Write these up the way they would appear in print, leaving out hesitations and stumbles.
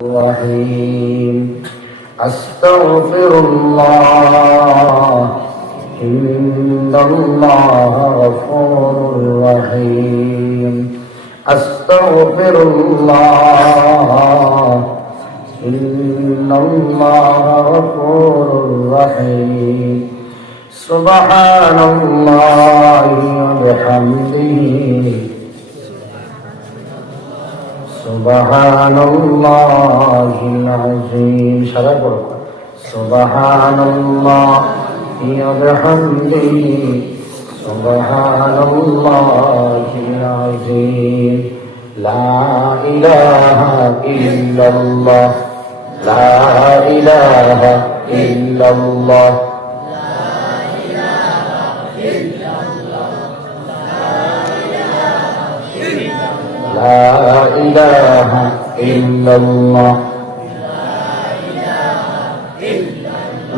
الرحيم أستغفر الله إن الله غفور رحيم أستغفر الله إن الله غفور رحيم سبحان الله وبحمده سبحان الله العظيم سبحان الله وبحمده سبحان الله العظيم لا إله إلا الله لا إله إلا الله لا إله إلا الله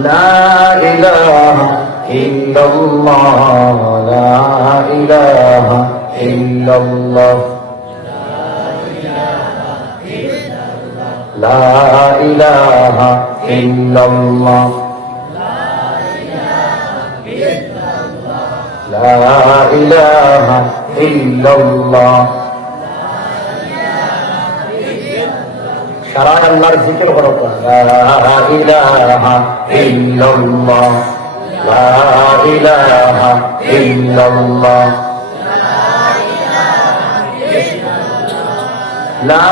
لا إله إلا الله لا إله إلا الله لا إله إلا الله لا إله إلا الله সারা আল্লাহর জিকির করো লা ইলাহা ইল্লাল্লাহ লা ইলাহা ইল্লাল্লাহ লা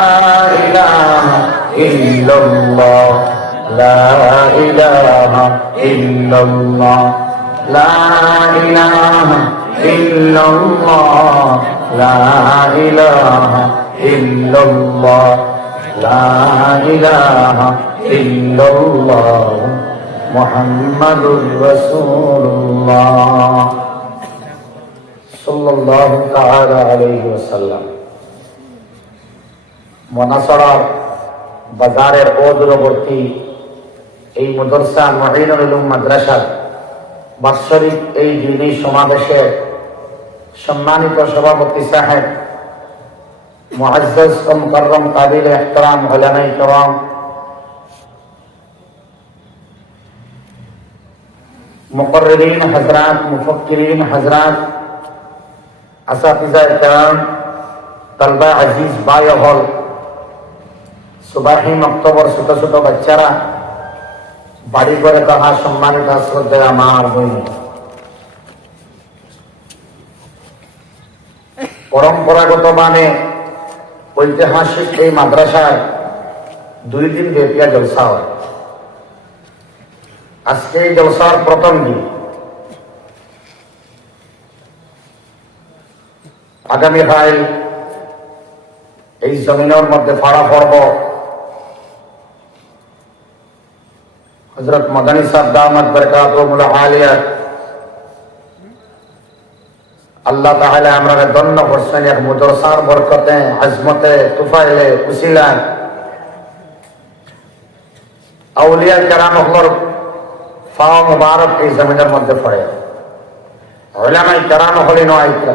ইলাহা ইল্লাল্লাহ লা ইলাহা ইল্লাল্লাহ লা ইলাহা ইল্লাল্লাহ লা ইলাহা ইল্লাল্লাহ لا إله إلا الله محمد رسول الله صلى الله تعالى عليه وسلم মনাসরার বাজারের অদূরবর্তী এই মাদ্রাসা মুঈনুল উলুম মাদ্রাসার বাৎসরিক এই দিনী সমাবেশের সম্মানিত সভাপতি সাহেব মুআজ্জাজ ও মুকাররম কাবিল ইহতিরাম উলামায়ে কিরাম মুকাররিরিন হযরত মুফাক্কিরিন হযরত আসাতিজায়ে কিরাম তালবা আজিজ ভাই হল সুবাহি মক্তবর ছোট ছোট বাচ্চারা বাড়ি করে তাহা সম্মানিত শ্রদ্ধেয় আমার বোন পরম্পরাগত মানে ঐতিহাসিক এই মাদ্রাসায় 2 দিন ব্যাপী জলসা হয়। আজকে এই জলসার প্রথম দিন। আগামীকাল এই জমিনের মধ্যে ফাড়া পর্ব হযরত মাদানী সাহেব দামাত বরকাতুহুল আলিয়া আল্লাহ তাআলা আমরা ধন্য করছেন এক মাদ্রাসার বরকতে আজমতে তুফাইলে উসিলা আউলিয়া কেরামহর ফাও মুবারক এই জমিনের মধ্যে পড়ে উলামায়ে কেরাম হলেন আইতা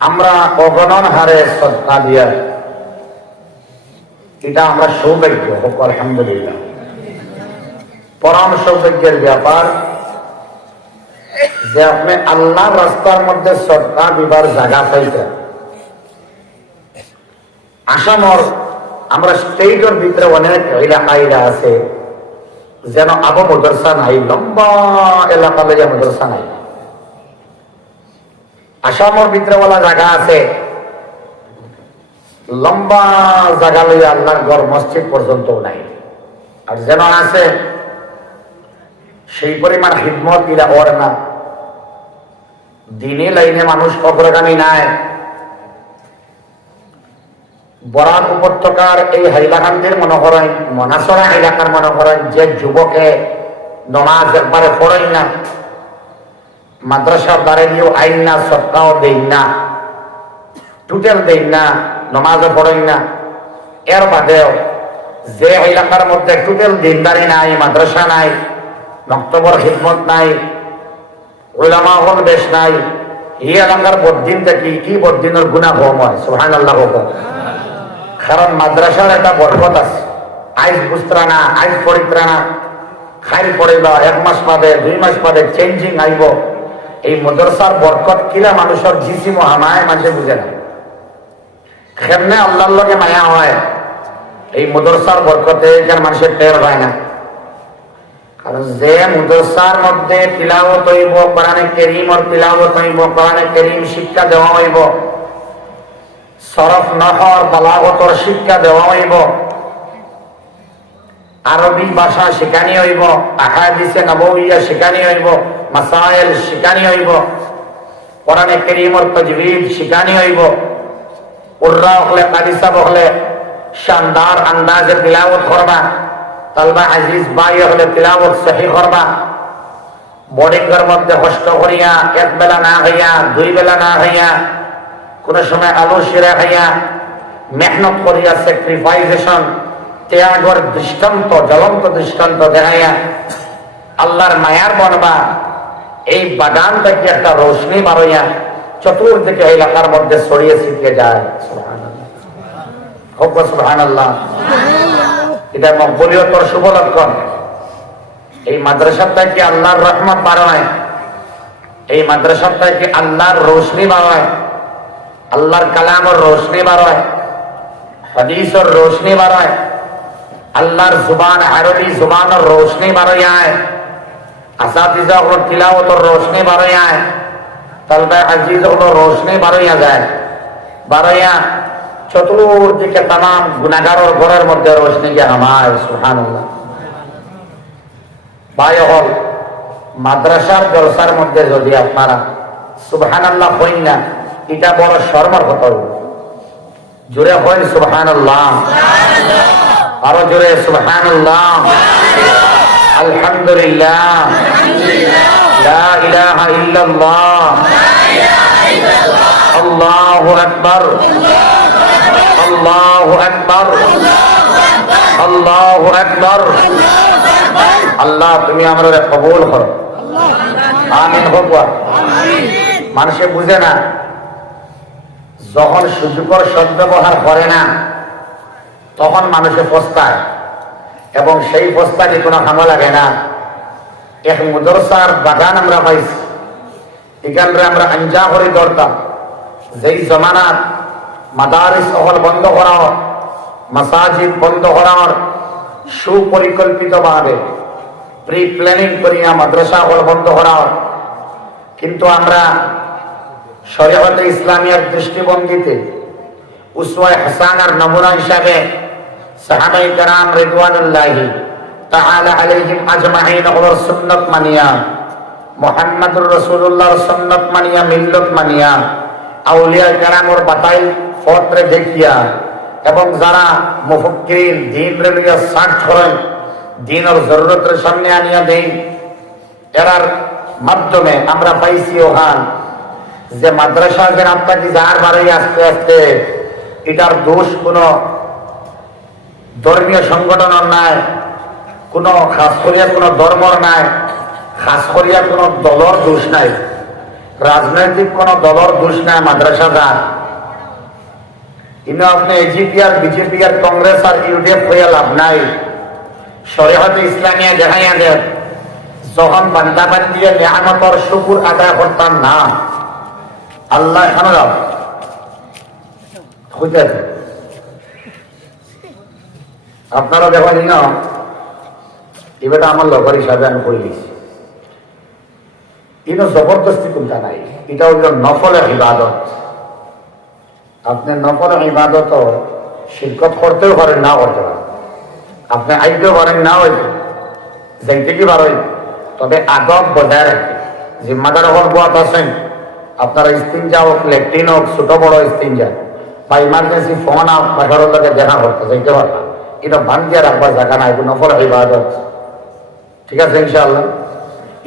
আমরা অগণন হারে সদকা দিয়া এটা আমরা সৌভাগ্য হোক আলহামদুলিল্লাহ পরম সৌভাগ্যের ব্যাপার যে আপনি আল্লাহর রাস্তার মধ্যে সদকা দিবার জায়গা পাইতেন। আসামর আমরা স্টেটের ভিতরে অনেক এলাকা আছে যেন আবু মাদ্রাসা নাই, লম্বা এলাকা লইয়া মাদ্রাসা নাই। আসামর ভিতরে ওলা জায়গা আছে লম্বা জায়গা লইয়া আল্লাহর ঘর মসজিদ পর্যন্ত নাই। আর যেন আছে সেই পরিমাণ খিদমত দিলা ওর না দিনে লাইনে মানুষ অগ্রগামী নাই। বরাক উপত্যকার এই হাইলাকান্দির মনে করেন মনাসরা এলাকার মনে করেন যে যুবকে নমাজ একবারে পড়েন না, মাদ্রাসার দ্বারে দিয়েও আইন না, সৎকাও দেন না, টোটাল দেন না, নমাজও পড়েন না। এর বাদেও যে এলাকার মধ্যে টোটাল দিনদারি নাই, মাদ্রাসা নাই, মক্তবর খিদমত নাই, উলামা হল বেশ নাই, এই এলাকার বদিন দেখি কি বদিনের গুনাহ কম হয়। সুবহানাল্লাহ। কারণ মাদ্রাসার একটা বরকত আছে। আইজ বুঝতরা না, আইজ পড়িতরা না, খাইল পড়িল 1 মাস বাদে 2 মাস বাদে চেঞ্জিং আইব। এই মাদ্রাসার বরকত কিরা মানুষের জিসিম ও হামায় মানুষে বুঝে না। কেমনে আল্লাহর লগে মায়া হয় এই মাদ্রাসার বরকতে এখানে মানুষের টের হয় না। কারণ যে মাদ্রাসার মধ্যে তিলাওয়াত হইব, কোরআনে কারীমের তিলাওয়াত হইব, কোরআনে কারীম শিক্ষা দেওয়া হইব, সরফ নহর বালাগতর শিক্ষা দেওয়া হইব, আরবি ভাষা শেখানি হইব, আহাদিসে নবওয়িয়া শেখানি হইব, মাসাইল শেখানি হইব, কোরআনে কারীমের তাজবীদ শেখানি হইব, উররা হলে কারিসা হলে শানদার আন্দাজে তিলাওয়াত করবা, তালবা আজিজ ভাই হলে তিলাওয়াত সহিহ করবা। বোর্ডিংয়ের মধ্যে কষ্ট করিয়া 1 বেলা না হইয়া 2 বেলা না হইয়া কোন সময় আলু শিরা হইয়া মেহনত করিয়া স্যাক্রিফাইসেশন ত্যাগের দৃষ্টান্ত, জ্বলন্ত দৃষ্টান্ত দেখাইয়া আল্লাহর মায়ার বনবা। এই বাগান থেকে একটা রোশনি বারইয়া চতুর্দিকে এলাকার মধ্যে ছড়িয়ে ছিটিয়ে যায়। সুবহানাল্লাহ, সুবহানাল্লাহ। এটা মকবুলিয়তের শুভ লক্ষণ। এই মাদ্রাসাটা কি আল্লাহর রহমত বাড়ায়, এই মাদ্রাসাটা কি আল্লাহর রোশনি বাড়ায়, আল্লাহর কালামের রোশনি বাড়ায়, হাদিসের রোশনি বাড়ায়, আল্লাহর জুবান আরবি জুবানের রোশনি বাড়ায়, আসাতিজা হলো তিলাওয়াতের রোশনি বাড়ায়, তালবা আজিজ হলো রোশনি বাড়াইয়া যায়, বাড়াইয়া চতুর্দিকে তামাম গুনাহগারের ঘরের মধ্যে রোশনি কে হামায়। সুবহানাল্লাহ। ভাই হল মাদ্রাসার জলসার মধ্যে যদি আপনারা সুবহানাল্লাহ হইন না, এটা বড় শর্মার কথা হইল। জোরে হইন সুবহানাল্লাহ, আরো জোরে সুবহানাল্লাহ, আলহামদুলিল্লাহ, লা ইলাহা ইল্লাল্লাহ, আল্লাহু আকবার, আল্লাহু আকবার, আল্লাহু আকবার। আল্লাহ তুমি আমরা কবুল করো, আমিন হোক। মানুষে বুঝে না, যখন সুযোগের সদ্ব্যবহার করে না তখন মানুষে পস্তায়, এবং সেই পস্তাকে কোনো হামা লাগে না। এক মাদ্রাসার বাগান আমরা পাইছি, এখানে আমরা আঞ্জা করে দৌড়তাম। যেই জমানার মাদারিস অহল বন্ধ করা, মাসাজিদ বন্ধ করার সুপরিকল্পিতভাবে প্রি প্ল্যানিং করিয়া মাদ্রাসা হল বন্ধ করা, কিন্তু আমরা শরীয়তে ইসলামিয়ার দৃষ্টিভঙ্গিতে উসওয়ায়ে হাসানার নমুনা হিসাবে সাহাবায়ে কেরাম রিদওয়ানুল্লাহি তাআলা আলাইহিম আজমাইন ওর সুন্নাত মানিয়া, মুহাম্মদুর রাসূলুল্লাহর সুন্নাত মানিয়া, মিল্লাত মানিয়া, আউলিয়া কেরামের বাতাই পত্রে দেখিয়া, এবং যারা মুফাক্কিরিন দ্বীন রেলিয়া সার্চ করেন, দ্বীনের জরুরতের সামনে আনিয়া দেন, এরার মাধ্যমে আমরা পাইছি ওখান যে মাদ্রাসা যে আপনাকে যার বাড়ি আস্তে আস্তে এটার দোষ কোনো ধর্মীয় সংগঠনের নাই, কোনো খাস করিয়া কোনো ধর্মর নাই, খাস করিয়া কোনো দলর দোষ নাই, রাজনৈতিক কোনো দলর দোষ নাই। মাদ্রাসা যার কিন্তু আপনি এজিপি আর বিজেপি আর কংগ্রেস আর ইউডিএফ হইয়া লাভ নাই। শরীয়তে ইসলামিয়া দেখাইয়া দেন, যখন বান্দাবান্দিয়া নিয়ামতের শুকুর আদায় করতাম না, আল্লাহ এখানে রাখ খুঁজেছে। আপনারা দেখেন না, এবার আমার লগর হিসাবে আমি করে দিয়েছি, কিন্তু জবরদস্তি কোনটা নাই। এটা হইল নফলের ইবাদত। আপনি নফলের ইবাদত শিরকত করতেও পারেন, না করতে পারেন, আপনি আইতেও পারেন, না হইতে যাইতে কি পারেন, তবে আদব বজায় রাখে। জিম্মাদার হল বাত আছেন, আপনারা ইস্তিনজা হোক, লেট্রিন হোক, ছোট বড় ইস্তিনজা বা ইমার্জেন্সি ফোন আপ বাসার লোকে দেখা করতে যাইতে পারলাম, এটা ভান দিয়ে রাখবার জায়গা না, এটা নফল ইবাদত। ঠিক আছে ইনশাআল্লাহ,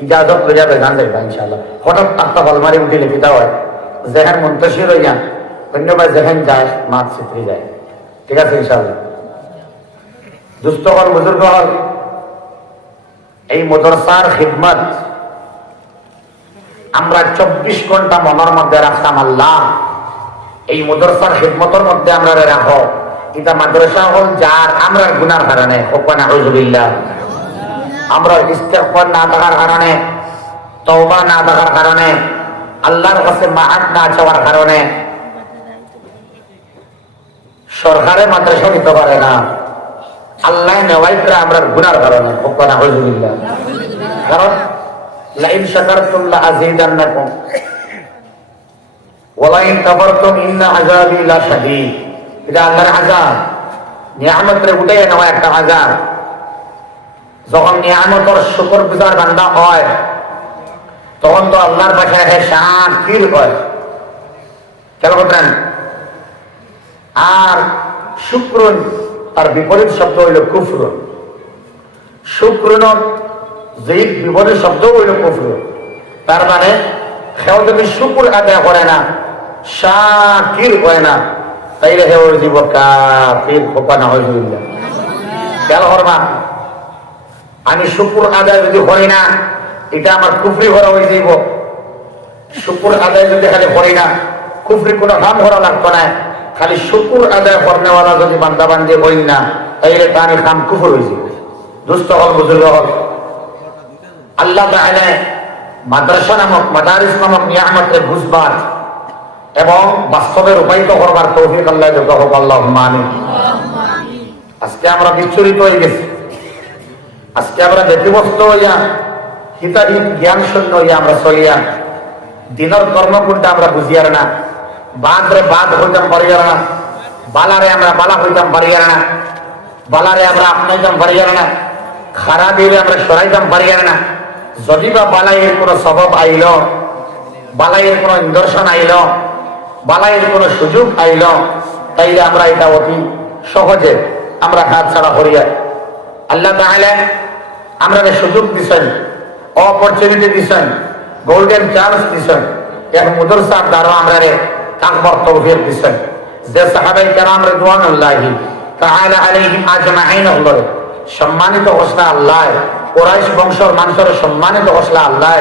ইজাজত লইয়া বেজান যাইবা ইনশাআল্লাহ। হঠাৎ টাকা হলমারি উঠি লিখিতা হয়, যেহেন মুন্তশির হইয়া ধন্যবাদ, যেহেন যায় মাছ ছিটরি যায়। ঠিক আছে ইনশাআল্লাহ। দুস্থ হল, বুজুর্গ হল, এই মাদ্রাসার খিদমত আমরা 24 ঘন্টা মনের মধ্যে রাখতাম। আল্লাহ এই মাদ্রাসার খিদমতের মধ্যে আমরা রাখো, এটা মাদ্রাসা হল যার আমরা গুনার কারণে নাউযুবিল্লাহ, আমরা ইস্তেগফার না থাকার কারণে, তওবা না থাকার কারণে, আল্লাহর কাছে মাআফ না চাওয়ার কারণে সরকারে মাদ্রাসা দিতে পারে না। আল্লাহ নেওয়াই করে আমরা গুনার কারণে নাউযুবিল্লাহ। কারণ লাইন শাকারতুম লাযীদান্নাকুম ওয়া লাইন কাফারতুম ইন্না আযাবি লাশাদীদ। এটা আল্লাহর আযাব, নিয়ামতরে উঠে নেওয়া একটা আযাব। যখন নিয়ামতের শুকরগুজার বান্দা হয় তখন তো আল্লাহর ভাষায় শাকির হয়, কেন বলতেন? আর শুকরুন তার বিপরীত শব্দ হইল কুফরুন। শুকরুন যে বিপরীত শব্দ হইল কুফরুন। তার মানে কেউ যদি শুকুর আদায় করে না, শাকির হয় না, তাইলে হে ওই জীব কাফির খোপানা হয়ে যাবে। খেয়াল করবা, আমি শুকুর আদায় যদি করি না, এটা আমার কুফরি করা হয়ে যাইব। শুকুর আদায় যদি খালি করি না, কুফরি কোনো কাম করা লাগতো না। খালি শুকুর আদায় করনেওয়ালা যদি বান্দা বান্দি করি না, তাইলে তার কাম কুফর হয়ে যাবে। দুস্থ হল, বুজুর্গ হল। আল্লাহ তাআলা মাদ্রাসা নামক, মাদারিস নামক নিয়ামতকে বুঝবার এবং বাস্তবে রূপায়িত করবার তৌফিক আল্লাহ দেব। আল্লাহুম্মা আমিন। আজকে আমরা বিচলিত হয়ে গেছি, আজকে আমরা ব্যতিব্যস্ত হইয়া হিতাহিত জ্ঞান শূন্য হইয়া আমরা চলিয়া দিনের কর্ম কোনটা আমরা বুঝিয়ার না, বাদরে বাদ হইতাম পারিয়ার না, বালারে আমরা বালা হইতাম পারিয়ার না, বালারে আমরা আপনাইতাম পারিয়ার না, খারাপ হইলে আমরা সরাইতাম পারিয়ার না। যদি বা বালাইয়ের কোনো সবব আইল, বালাইয়ের কোনো নিদর্শন আইল, বালাইয়ের কোনো সুযোগ আইল, তাইলে আমরা এটা অতি সহজে আমরা হাত ছাড়া করিয়া। আল্লাহ তাআলা আমরা সুযোগ দিছেন, অপরচুনিটি দিছেন, গোল্ডেন চান্স দিছেন। এক মাদ্রাসার দ্বারা আমরা কাকবর তৌফিক দিছেন। যে সাহাবায়ে কেরাম রিদওয়ানুল্লাহি তাআলা আলাইহিম আজমাইন হলো সম্মানিত হোসনা আল্লাহ, কুরাইশ বংশের মানুষের সম্মানিত হোসনা আল্লাহ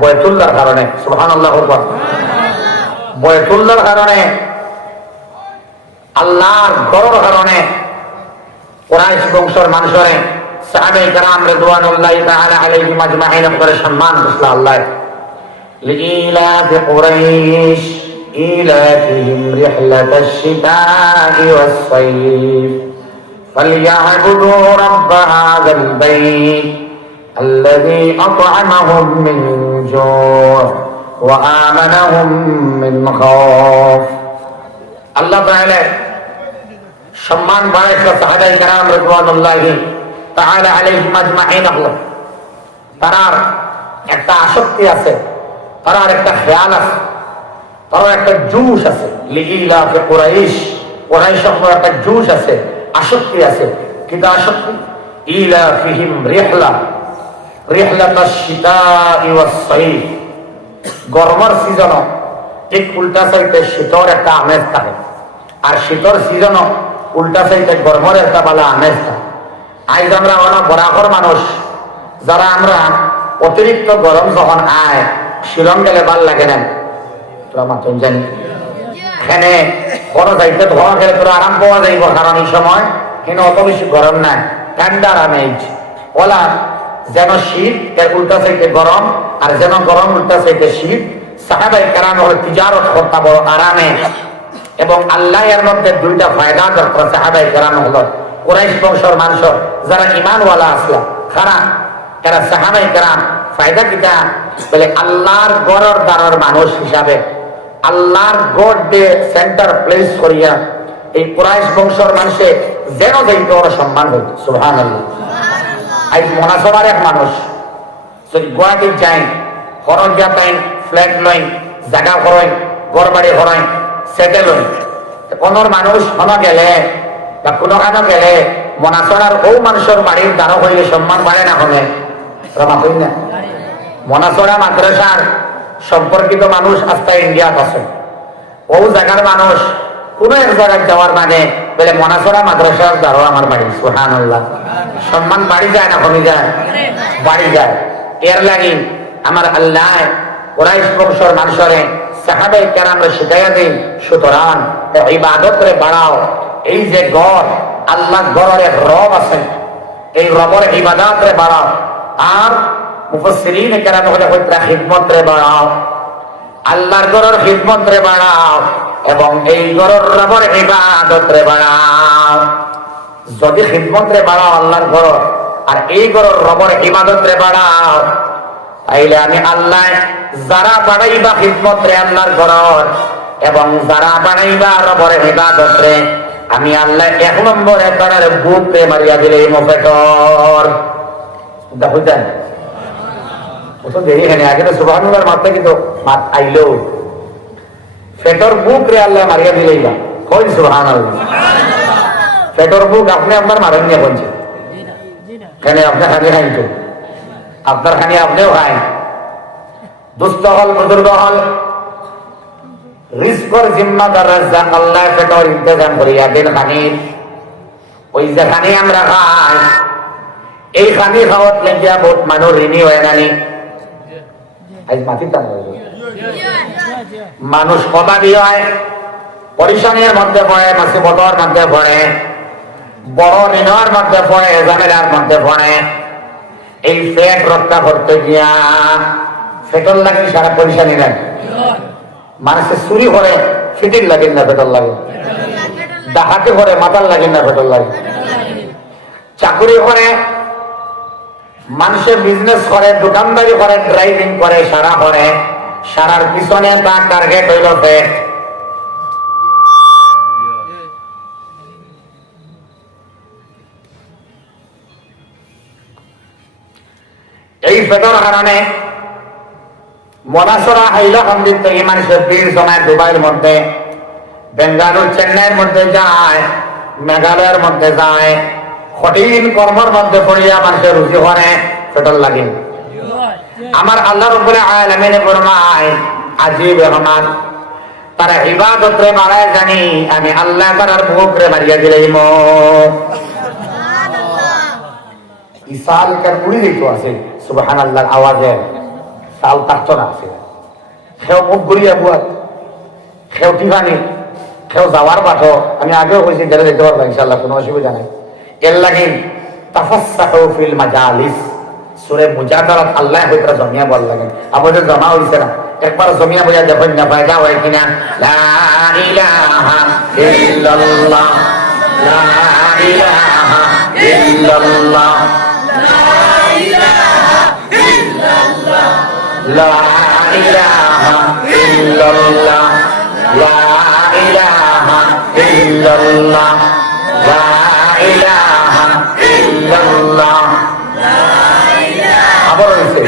বয়তুল্লাহর কারণে। সুবহানাল্লাহ। বয়তুল্লাহর কারণে, আল্লাহর ঘরের কারণে কুরাইশ বংশের মানুষের সাহাবায়ে কেরাম রিদওয়ানুল্লাহি তাআলা আলাইহিম আজমাইন করে সম্মান হোসনা আল্লাহ। لإيلاف قريش إيلافهم رحلة الشتاء والصيف فليعبدوا رب هذا البيت الذي أطعمهم من جوع وآمنهم من خوف। আল্লাহ তাআলা সম্মান বাড়াইছে সাহাবায়ে কেরাম রিদওয়ানুল্লাহি তাআলা আলাইহিম আজমাইন। তার একটা আসক্তি আছে, তার একটা খেয়াল আছে, তার একটা জুশ আছে। লিইলাফি কুরাইশ, কুরাইশ একটা জুশ আছে, আসক্তি আছে। কিন্তু আসক্তি ইলাফিহিম রিহলাতাশ শিতাই ওয়াস সাইফ। গরমের সিজন ঠিক উল্টা সাইডে শীতের একটা আমেজ থাকে, আর শীতের সিজন উল্টা সাইডে গরমের একটা ভালো আমেজ থাকে। আজ আমরা অনেক বরাবর মানুষ যারা আমরা অতিরিক্ত গরম যখন আয়, শিলং গেলে ভাল লাগে না, তোরা মাতন জানি এখানে কোনো যাইতে ধোয়া গেলে তোরা আরাম পাওয়া যাইব। কারণ এই সময় কিন্তু অত বেশি গরম নাই, ঠান্ডার আমেজ। ওলা যেন শীত এর উল্টা সাইডে গরম, আর যেন গরম উল্টা সাইডে শীত। সাহাবায়ে কেরাম হল তিজারত করতে বড় আরামে, এবং আল্লাহ এর মধ্যে দুইটা ফায়দা দরকার। সাহাবায়ে কেরাম হল কুরাইশ বংশের মানুষ যারা ইমানওয়ালা আসলা খারা, এরা সাহাবায়ে কেরাম ফায়দা কিটা বলে আল্লাহর গড়ের দ্বারের মানুষ হিসাবে আল্লাহর গড় দিয়ে সেন্টার প্লেস করিয়া এই কুরাইশ বংশের মানুষে যেন যাইতে ওরা সম্মান হইত। সুবহানাল্লাহ। আজ মনাসবার এক মানুষ যদি গুয়াহাটি যাই, খরচ যাতাই, ফ্ল্যাট লইন, জায়গা করেন, ঘর বাড়ি করেন, সেটেল হইন, কোন মানুষ হন গেলে বা কোনো কানো গেলে মনাসরার ও মানুষের বাড়ির দ্বারা হইলে সম্মান বাড়ে না হবে রমা হই না। মনাসরা মাদ্রাসার সম্পর্কিত মানুষ আজকে ইন্ডিয়াত আছে, ও জায়গার মানুষ কোন এক জায়গায় যাওয়ার মানে বলে মনাসরা মাদ্রাসার দ্বারা আমার বাড়ি। সুবহানাল্লাহ। সম্মান বাড়ি যায় না কমে যায়? বাড়ি যায়। এর লাগি আমার আল্লাহ কুরাইশ বংশের মানুষের সাহাবায়ে কেরামরে শিখাইয়া দিন, সুতরাং ইবাদত রে বাড়াও, এই যে গড়, আল্লাহ গড়ের এক রব আছে, এই রবের ইবাদত রে বাড়াও, আর মুফাসসিরিন কেরাম হলে কইরা খিদমত রে বাড়াও, আল্লাহর গড়ের খিদমত রে বাড়াও এবং এই গড়ের রবের ইবাদত রে বাড়াও। যদি খিদমত রে বাড়াও আল্লাহর গড়, আর এই গড়ের রবের ইবাদত রে বাড়াও, তাইলে আমি আল্লাহ যারা বাড়াইবা খিদমত রে আল্লাহর গড় এবং যারা বাড়াইবা রবের ইবাদত রে, আমি আল্লাহ এক নম্বরে তার বুকে মারিয়া দিলে মুফেটর দেখুন তো দেরি হয়নি আগে তো সুবহানাল্লাহর মাত্রা কিন্তু মাত আইলো ফেটর বুক রে আল্লাহ মারিয়া দিলেই বা কই সুবহানাল্লাহ। ফেটর বুক আপনি আপনার মারেন নিয়ে বলছে কেন আপনার খানি খাইন তো আপনার খানি আপনিও খাইন, দুস্থ হল বুজুর্গ হল রিজকর জিম্মাদার রাজ্জাক আল্লাহ ফেটর ইন্তজাম করিয়া দেন খানি। ওই যে খানি আমরা খাই, এই খানি খাওয়াত লাগিয়া বহুত মানুষ ঋণী হয় নানি। আজ মাটির দাম মানুষ অভাবী হয়, পরিশানির মধ্যে পড়ে, মুসিবতের মধ্যে পড়ে, বড় ঋণের মধ্যে পড়ে, ঝামেলার মধ্যে পড়ে। এই পেট রক্ষা করতে গিয়া ফেটর লাগে সারা পরিশানি নেন। মানুষের চুরি করে ফিটির লাগে না ফেটর লাগে, ডাকাতি করে মাথার লাগে না ফেটর লাগে, চাকরি করে মানুষের বিজনেস করে, দোকানদারি করে, ড্রাইভিং করে, সারা করে, সারার পিছনে তার টার্গেট হইল পেট। এই পেটের কারণে মনাসরা হাইলাকান্দির থেকে মানুষের ভিড় জমায় দুবাইয়ের মধ্যে, বেঙ্গালুর চেন্নাইয়ের মধ্যে যায়, মেঘালয়ের মধ্যে যায়, কঠিন কর্মের মধ্যে পড়িয়া মানুষের রুচি করে পেটর লাগে। আমার আল্লাহ রাব্বুল আলামিন ফরমায় আজিব রহমান তারা ইবাদত রে মারায় জানি আমি আল্লাহ তার বুক রে মারিয়া দিলাম। ইসাল কার কুড়ি দিত আছে সুবহানাল্লাহর আওয়াজে সাল থাকতো না আছে, খেও মুখ গড়িয়া বুয়াত, খেও টিফানি, খেও যাওয়ার পাঠো। আমি আগেও কইছি জেলে যেতে পারবো ইনশাআল্লাহ, কোনো অসুবিধা নাই। এর লাগে তাফাসসাহু ফিল মাজালিস, সূরা মুজাদালাত আল্লাহ হইতরা জমিয়া বল লাগে, আমাদের জমা হইছে না, একবার জমিয়া বইয়া দেখেন না ফায়দা হয় কিনা। লা ইলাহা ইল্লাল্লাহ, লা ইলাহা ইল্লাল্লাহ, লা ইলাহা ইল্লাল্লাহ, লা ইলাহা ইল্লাল্লাহ, লা ইলাহা ইল্লাল্লাহ। আবার হইছে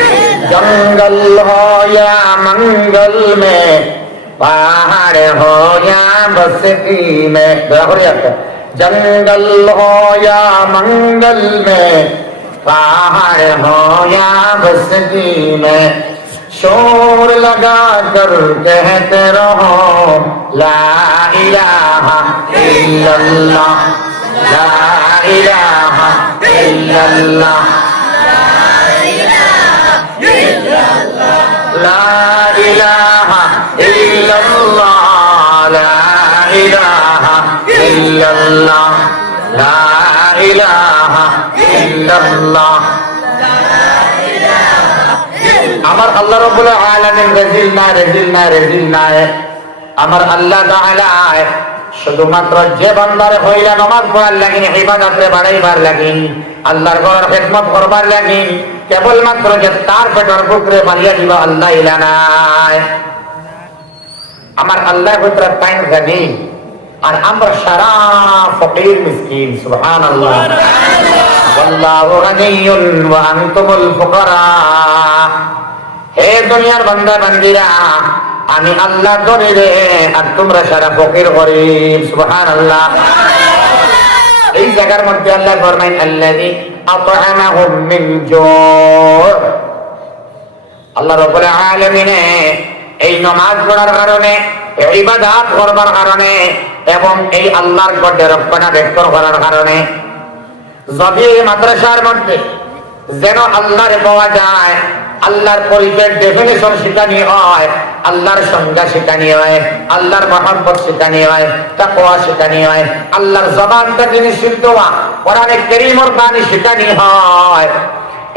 জঙ্গল হয়া মঙ্গল মে, পাহাড় হয়া বসতি মে, দয়া করে একটা জঙ্গল হয়া মঙ্গল মে, पहाड़ हो या बस्ती में, शोर लगा कर कहते रहो ला इलाहा इल्लल्लाह, ला इलाहा इल्लल्लाह, ला इलाहा इल्लल्लाह, ला इलाहा इल्लल्लाह, ला इलाहा ইল্লাল্লাহ। আমার আল্লাহ রাব্বুল আলামিন রাজিল না আমার আল্লাহ তাআলা শুধুমাত্র যে বান্দার হইলা নামাজ পড়ার লাগি, ইবাদত রে বাড়াইবার লাগি, আল্লাহর ঘরের খিদমত করবার লাগি, কেবলমাত্র যে তার পেটের বুকরে মারিয়া দিবা আল্লাহ ইলা নাই। আমার আল্লাহ ভিতরে টাইম জানি, আর আমরা সারা ফকির মিসকিন। সুবহানাল্লাহ, আল্লাহু গানিয়্যুন ওয়া আনতুমুল ফুকারা। হে দুনিয়ার বান্দা বান্দীরা, আমি আল্লাহ ধনী রে, আর তোমরা সারা ফকির গরীব। সুবহানাল্লাহ। এই জায়গার মধ্যে আল্লাহ ফরমায় আল্লাযী আত'আমাহুম মিন জু'। আল্লাহ রাব্বুল আলামিন এই নামাজ পড়ার কারণে, ইবাদত করবার কারণে এবং এই আল্লাহর ঘরে রক্ষণাবেক্ষণ করার কারণে, যদি এই মাদ্রাসার মধ্যে যেন আল্লাহরে পাওয়া যায়, আল্লাহর পরিচয় ডেফিনেশন শেখানি হয়, আল্লাহর সংজ্ঞা শেখানি হয়, আল্লাহর মহব্বত শেখানি হয়, তাকওয়া শেখানি হয়, আল্লাহর জবানটা যিনি সিদ্ধ হওয়া কোরআনে কারীমের বাণী শেখানি হয়।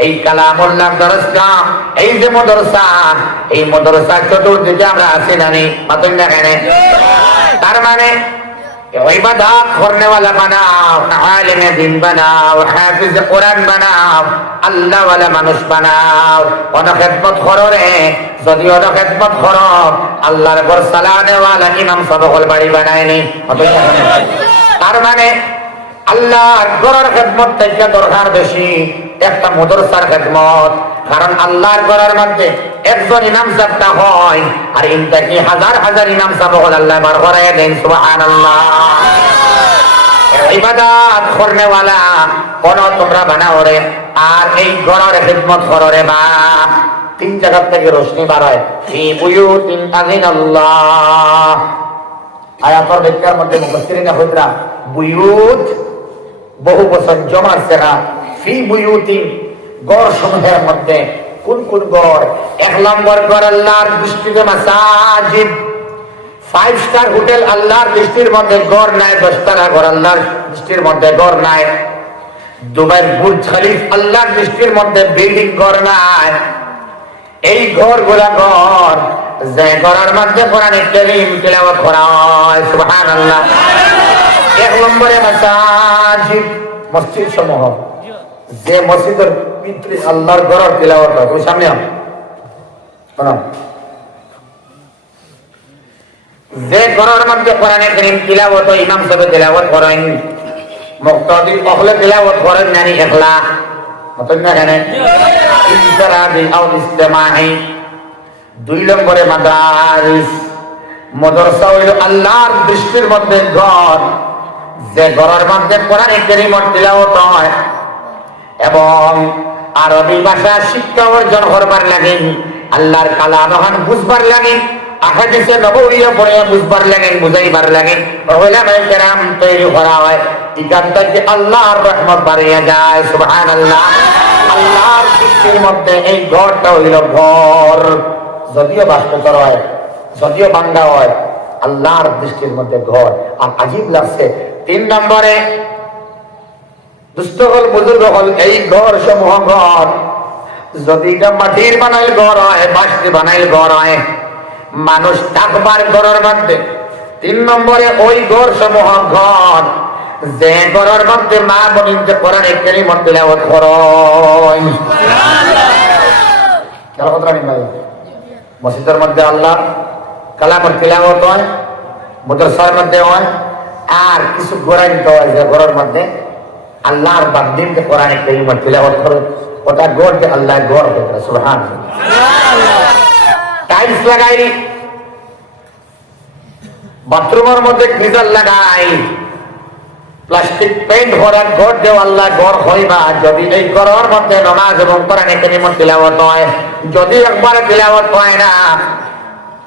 এই কালামুল্লাহ দরসটা, এই যে মাদ্রাসা, এই মাদ্রাসার চতুর্দিকে আমরা আছি নানি মাতুন না কেন? তার মানে ইবাদত করনে वाला বানাও, আলেমে দ্বীন বানাও, হাফিজ কোরআন বানাও, আল্লাহ ওয়ালা মানুষ বানাও। কোন খেদমত করো রে, যদি ওর খেদমত করো আল্লাহর উপর সালানে ওয়ালা ইমাম সাহেবের বাড়ি বানায়নি। তার মানে আল্লাহর ঘরের খেদমত থেকে দরকার বেশি একটা মাদ্রাসার খেদমত। কারণ আল্লাহর ঘরের মধ্যে একজন ইমাম সাহেবটা হয় আর ইনটা কি হাজার হাজার ইমাম সাহেব আল্লাহ বার করে দেন। সুবহানাল্লাহ। ইবাদত করনে वाला কোন তোমরা বানাও রে, আর এই ঘরের খেদমত করো রে বা। তিন জায়গা থেকে রোশনি বার হয়, ফি বুয়ুতিন আযিনাল্লাহ। আয়াতের ব্যাখ্যার মধ্যে মুফাসসিরিনে হযরা বুয়ুত বহু বছর জমা সেরা, ফি বুয়ুতিন ঘর সমূহের মধ্যে কোন কোন ঘর? এক নম্বর ঘর আল্লাহর দৃষ্টিতে মাসাজিদ। 5 স্টার হোটেল আল্লাহর দৃষ্টির মধ্যে ঘর নাই, 10 তারা ঘর আল্লাহর দৃষ্টির মধ্যে ঘর নাই। দুবাইয়ের বুর্জ খলিফা আল্লাহর দৃষ্টির মধ্যে বিল্ডিং ঘর নাই। এই ঘরগুলা ঘর যে ঘরের মধ্যে কোরআন কারীম তিলাওয়াত করা হয়। সুবহানাল্লাহ। এক নম্বরে মাসাজিদ, মসজিদ সমূহ, যে মসজিদের ভিতরে আল্লাহর ঘরের তিলাওয়াত হয়। তুমি সামনে শোনো, যে ঘরের মধ্যে কোরআন কারীম তিলাওয়াত হয়, ইমাম সাহেব তিলাওয়াত করেন, মুক্তাদি অহলে তিলাওয়াত করেন নানি একলা মতন না কেন? ইনফিরাদি আও ইজতিমাই। 2 নম্বরে মাদারিস। মাদ্রাসা হইল আল্লাহর দৃষ্টির মধ্যে ঘর, যে ঘরের মধ্যে কোরআন কারীমের তিলাওয়াত হয় এবং আরবি ভাষা শিক্ষা অর্জন করবার লাগে, আল্লাহর কালাম বুঝবার লাগে, আহাদিসে নবওয়িয়া পড়ে বুঝবার লাগে, বুঝাইবার লাগে, উলামায়ে কেরাম তৈরি করা হয়। এখান থেকে আল্লাহর রহমত বাড়িয়ে যায়। সুবহানাল্লাহ। আল্লাহর দৃষ্টির মধ্যে এই ঘরটা হইল ঘর, যদিও বাস্তবতর হয়, যদিও বাংলা হয়, আল্লাহর দৃষ্টির মধ্যে ঘর। আর আজীব লাগছে 3 নম্বরে দুস্থ হল বুজুর্গ হল এই ঘর সমূহ ঘর, যদি এটা মাটির বানাইল ঘর হয়, বাঁশটি বানাইল ঘর হয়, মানুষ থাকবার ঘরের মধ্যে 3 নম্বরে ওই ঘর সমূহ ঘর, যে ঘরের মধ্যে মা বোনকে কোরআন কারীম তিলাওয়াত করেন। মসজিদের মধ্যে আল্লাহ কালামের তিলাওয়াত হয়, মাদ্রাসার মধ্যে হয়, আর কিছু ঘোরাইন হয় যে ঘরের মধ্যে আল্লাহর বান্দিনকে কোরআন কারীম তিলাওয়াত করে, ওটা ঘরকে আল্লাহ ঘর করে। সুবহানাল্লাহ। টাইলস লাগাই, বাথরুমের মধ্যে গিজার লাগাই, প্লাস্টিক পেইন্ট ভরা ঘর দেও আল্লাহ ঘর হইবা, যদি এই ঘরের মধ্যে নামাজ এবং কোরআন কারীম তিলাওয়াত হয়। যদি একবার তিলাওয়াত হয় না,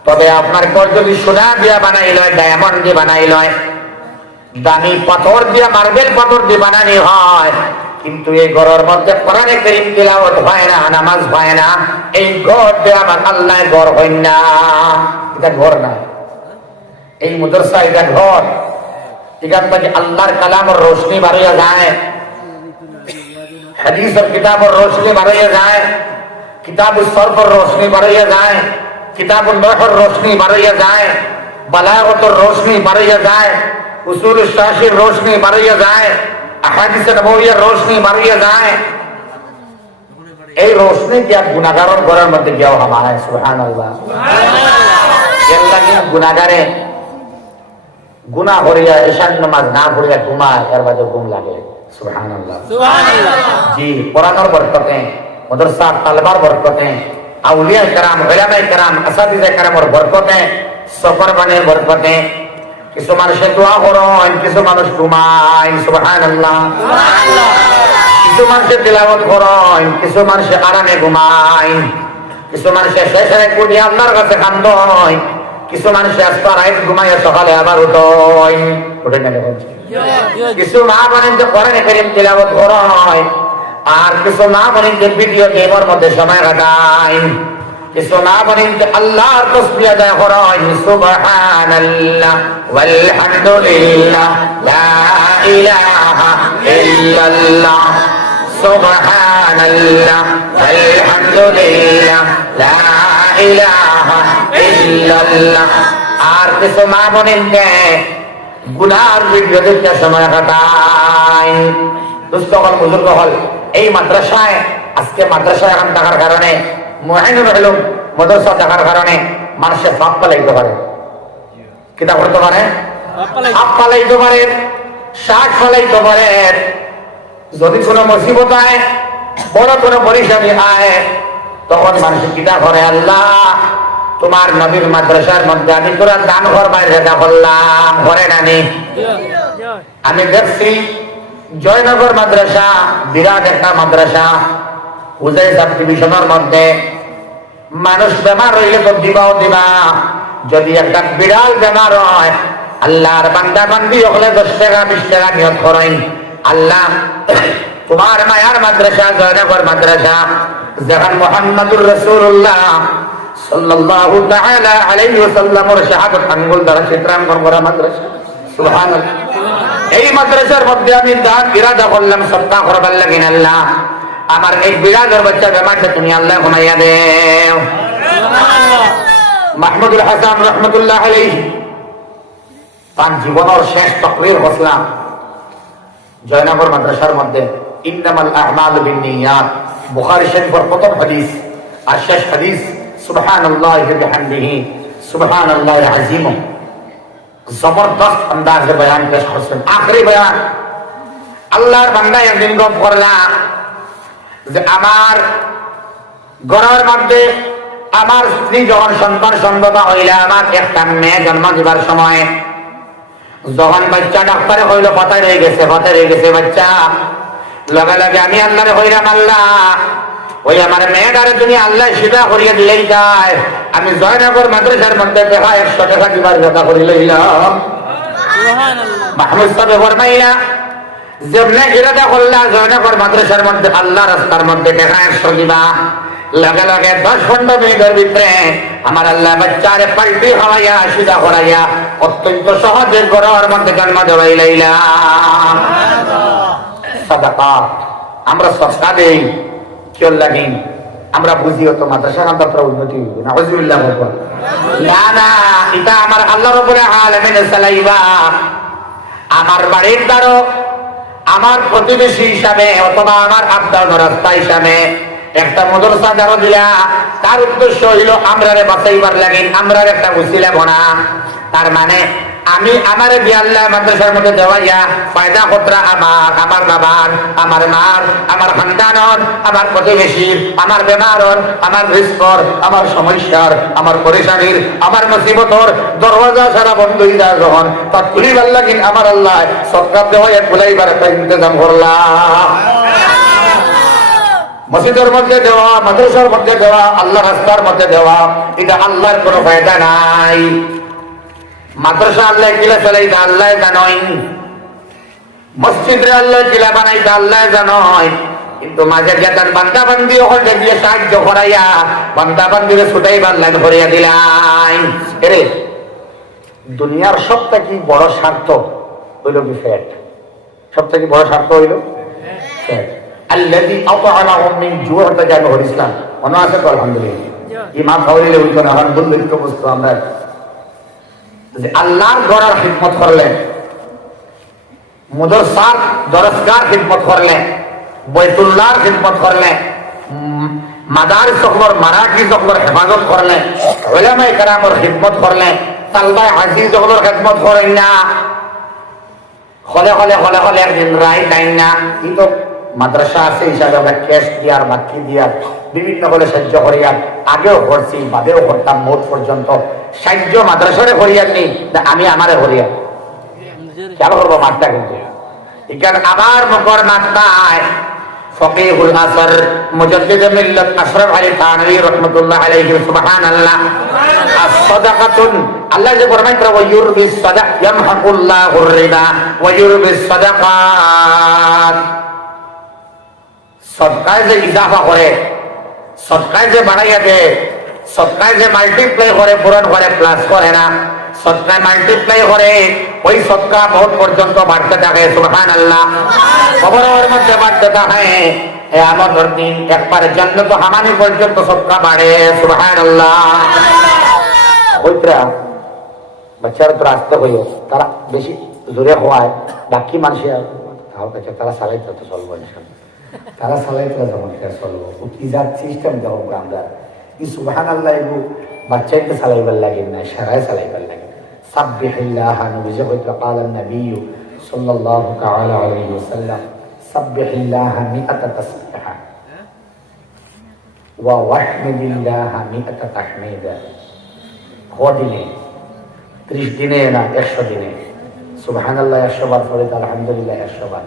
তবে আপনার ঘর যদি সোনা দিয়া বানাইল হয়, ডায়মন্ড দিয়ে বানাইল হয়, দামি পাথর দিয়া, মার্বেল পাথর দিয়ে বানানি হয়, কিন্তু এই ঘরের মধ্যে কোরআন কারীম তিলাওয়াত হয় না, নামাজ হয় না, এই ঘর দিয়ে আমার আল্লাহ ঘর হয় না। এটা ঘর না, এই মাদ্রাসা এটা ঘর। এখান থেকে আল্লাহর কালামের রোশনি বাড়িয়ে যায়, হাদিসের কিতাবের রোশনি বাড়িয়ে যায়, কিতাবুস সরফের রোশনি বাড়িয়ে যায়, কিতাবুন নহর রোশনি বাড়িয়ে যায়, বালাগতের রোশনি বাড়িয়ে যায়, উসুল শাসির রোশনি বাড়িয়ে যায়, আহাদিসে নবওয়িয়ার রোশনি বাড়িয়ে যায়। এই রোশনি কি আর গুনাহগারের ঘরের মধ্যে গিয়েও হামায়। সুবহানাল্লাহ। এর গুনাহগারে গুনাহ করিয়া ঈশান নামাজ না পড়িয়া ঘুমায়, এর বাদে ঘুম লাগে। সুবহানাল্লাহ। জি, কোরআনের বরকতে, মাদ্রাসা তালবার বরকতে, আউলিয়া کرام, উলামায়ে کرام, আসাতিজা کرامর বরকতে, সফর বানের বরকতে কিছু মানুষে দোয়া করেন, কিছু মানুষ ঘুমায়। সুবহানাল্লাহ। কিছু মানুষে তিলাওয়াত করেন, কিছু মানুষে আরামে ঘুমায়, কিছু মানুষে শেষে কুটি আল্লাহর কাছে কান্দয়, কিছু মানুষ আস্তা রাইত ঘুমাইয়া সকালে আবার উঠে না। কিছু মা বোনেন যে কোরআন কারীম তিলাওয়াত করেন, আর কিছু না বলেন যে ভিডিও গেমের মধ্যে সময় কাটাই, কিছু না বলেন যে আল্লাহর তাসবিহ আদায় করেন, সুবহানাল্লাহ ওয়ালহামদুলিল্লাহ লা ইলাহা ইল্লাল্লাহ, সুবহানাল্লাহ ওয়ালহামদুলিল্লাহ লা ইলাহা ইল্লাল্লাহ। আর কিছু না বলেন যে গুনার ভিডিও দেখতে সময় কাটাই। দুস্থ হল, বুজুর্গ হল, এই মাদ্রাসায় আজকে মাদ্রাসায় এখন থাকার কারণে, মুআইনুল উলুম মাদ্রাসা থাকার কারণে মানুষের পাপ পালাইতে পারে, কিতা করতে পারে, পাপ পালাইতে পারে, শাক ফলাইতে পারে। যদি কোনো মুসিবত আয়, বড় কোনো পরিশানি আয়, তখন মানুষ কিতা করে, আল্লাহ তোমার নবীর মাদ্রাসার মধ্যে আমি তোরা দান করবার যেটা করলাম, করে নানি। আমি দেখছি জয়নগর মাদ্রাসা বিরাট একটা মাদ্রাসা, হুজাই সাব ডিভিশনের মধ্যে মানুষ বেমার হইলে তো দিবাও দিবা, যদি একটা বিড়াল বেমার হয় আল্লাহর বান্দা বান্দি হলে 10 টাকা 20 টাকা নিয়ত করেন, আল্লাহ তোমার মায়ার মাদ্রাসা জয়নগর মাদ্রাসা, যেখানে মুহাম্মদুর রাসূলুল্লাহ সাল্লাল্লাহু তাআলা আলাইহি ওয়াসাল্লামের শাহাদাত আঙ্গুল দ্বারা চিত্রাঙ্কন করা মাদ্রাসা, সুবহানাল্লাহ। এই মাদ্রাসার মধ্যে আমি দান ইরাদা করলাম সদকা করবার লাগি, আল্লাহ আমার এই বিড়ালের বাচ্চা বেমারটা তুমি আল্লাহ ঘুমাইয়া দেও। মাহমুদুল হাসান রহমতুল্লাহ আলাইহি তার জীবনের শেষ তাকরীর করলাম জয়নগর মাদ্রাসার মধ্যে, ইন্নামাল আ'মালু বিন্নিয়াত, বুখারী শরীফের প্রথম হাদিস আর শেষ হাদিস, সুবহানাল্লাহি ওয়া বিহামদিহি সুবহানাল্লাহিল আযীম। জবরদস্ত আন্দাজে বয়ান পেশ করছেন, আখরি বয়ান। আল্লাহর বান্দা একদিন গপ করলা যে আমার ঘরের মধ্যে আমার স্ত্রী যখন সন্তান সম্ভবা হইলা, আমার একটা মেয়ে জন্ম দিবার সময় যখন বাচ্চা ডাক্তারে হইল পাতায় রয়ে গেছে বাচ্চা, লগে লগে আমি আল্লাহরে হইলাম, আল্লাহ ওই আমার মেয়েটারে তুমি আল্লাহ সিধা করিয়ে দিলেই যায়, আমি জয়নগর মাদ্রাসার মধ্যে দেখা 100 টাকা দিবার কথা করি লইলাম। মাহমুদ সাহেব ফরমাইলা যেমনে ইরাদা করলা জয়নগর মাদ্রাসার মধ্যে আল্লাহ রাস্তার মধ্যে দেখা 100 দিবা, লগে লগে 10-15 মিনিটের ভিতরে আমার আল্লাহ বাচ্চারে পাল্টি হওয়াইয়া সিধা করাইয়া অত্যন্ত সহজে ঘরের মধ্যে জন্ম দেওয়াই লাইলাম। সাদাকা আমরা সস্তা দেই, কেউ লাগেন আমরা বুঝিও তো মাদ্রাসার আমরা উন্নতি হইব না, হুজুবিল্লাহ বলবো না না, এটা আমার আল্লাহ রাব্বুল আলামিন চালাইবা। আমার বাড়ির দ্বারো আমার প্রতিবেশী হিসাবে অথবা আমার আবদার রাস্তা হিসাবে একটা মাদ্রাসা দ্বারা দিলা, তার উদ্দেশ্য হইল আমরারে বাঁচাইবার লাগে, আমরার একটা উসিলা বনা। তার মানে আমি আমারে দিয়ে আল্লাহ মাদ্রাসার মধ্যে দেওয়াইয়া ফায়দা কতরা আমার, আমার বাবার, আমার মার, আমার সন্তানর, আমার প্রতিবেশীর, আমার বেমারর, আমার রিস্কর, আমার সমস্যার, আমার পরেশানির, আমার মুসিবতর দরওয়াজা সারা বন্ধ হয়ে যায় যখন, তা খুলিবার লাগিন আমার আল্লাহ সৎকার দেওয়াইয়া খুলাইবার একটা ইন্তজাম করলাম। মসজিদের মধ্যে দেওয়া, মাদ্রাসার মধ্যে দেওয়া, আল্লাহ রাস্তার মধ্যে দেওয়া, এটা আল্লাহর কোনো ফায়দা নাই। মাদ্রাসা আল্লাহ কিলা চালাইতে আল্লাহ জানই, মসজিদে আল্লাহ কিলা বানাইতে আল্লাহ জানই, কিন্তু মাঝে গেতান বান্দা বান্দি ওখানে দিয়ে সাহায্য করাইয়া বান্দা বান্দিরে ছুটাইবার লাইন ভরিয়া দিলাই। এরে দুনিয়ার সবথেকে বড় স্বার্থ হইল কি ফ্যাট, সবথেকে বড় স্বার্থ হইল ফ্যাট। আল্লাযী আত'আমাহুম মিন জু'আ তাজানুল ইসলাম, মনে আছে তো? আলহামদুলিল্লাহ। ইমাম খাওয়াইলে হইতো না, আলহামদুলিল্লাহ বুঝতো আমরা যে আল্লাহর ঘরের খিদমত করলেন, মাদ্রাসার দরসগার খিদমত করলেন, বাইতুল্লাহর খিদমত করলেন, মাদারিস সকলের মারাকি সকলের হেফাজত করলেন, উলামায়ে কেরামের খিদমত করলেন, তালবায়ে হাজির সকলের খিদমত করেন না, হলে হলে হলে হলে একদিন রায় টাইম না, কিন্তু মাদ্রাসা আছে হিসাবে আমরা ক্যাশ দিয়ার বাকি দিয়ার বিভিন্ন বলে সাহায্য করিয়ার আগেও করছি, বাদেও করতাম, মোট পর্যন্ত সাহায্য মাদ্রাসারে করিয়ার নেই, আমি আমারে করিয়ার কেন করবো মাঠটা, কিন্তু এখানে আমার মুখর মাঠটায় ফকিহুল আসর মুজাদ্দিদ মিল্লাত আশরাফ আলী থানভী রাহমাতুল্লাহ আলাইহি সুবহানাল্লাহ। as-সাদাকাতুন, আল্লাহ যে ফরমায় ওয়া ইউরবিস সাদাক ইয়ামহাকুল্লাহুর রিবা ওয়া ইউরবিস সাদাকাত, সৎকায় যে ইজাফা করে, সৎকায় যে বাড়াইয়া দেয়, সৎকায় যে মাল্টিপ্লাই করে, পূরণ করে, প্লাস করে না, সৎকায় মাল্টিপ্লাই করে, ওই সৎকা বহুত পর্যন্ত বাড়তে থাকে। সুবহানাল্লাহ। কবরের মধ্যে বাড়তে থাকে। আমার দিন একবার জান্নাত হামানি পর্যন্ত সৎকা বাড়ে। সুবহানাল্লাহ। ওইটা বাচ্চারা তো রাস্তা হইও, তারা বেশি জোরে হওয়ায় বাকি মানুষের তারা চালাইতে তো চলবো, তারা চালাইতে যেমন চলবো ইজাত সিস্টেম দেবো আমরা কি। সুবহানাল্লাহ। এগুলো বাচ্চাইতে চালাইবার লাগে না, সারাই চালাইবার লাগে। সাব্বিহিল্লাহ নবীজি হইতো قال النبي صلى الله تعالى عليه وسلم سبح الله 100 تسبيحا واحمد الله 100 تحميدا। দিনে 30 দিনে না 100 দিনে সুবহানাল্লাহ 100 বার পড়ে, আলহামদুলিল্লাহ 100 বার।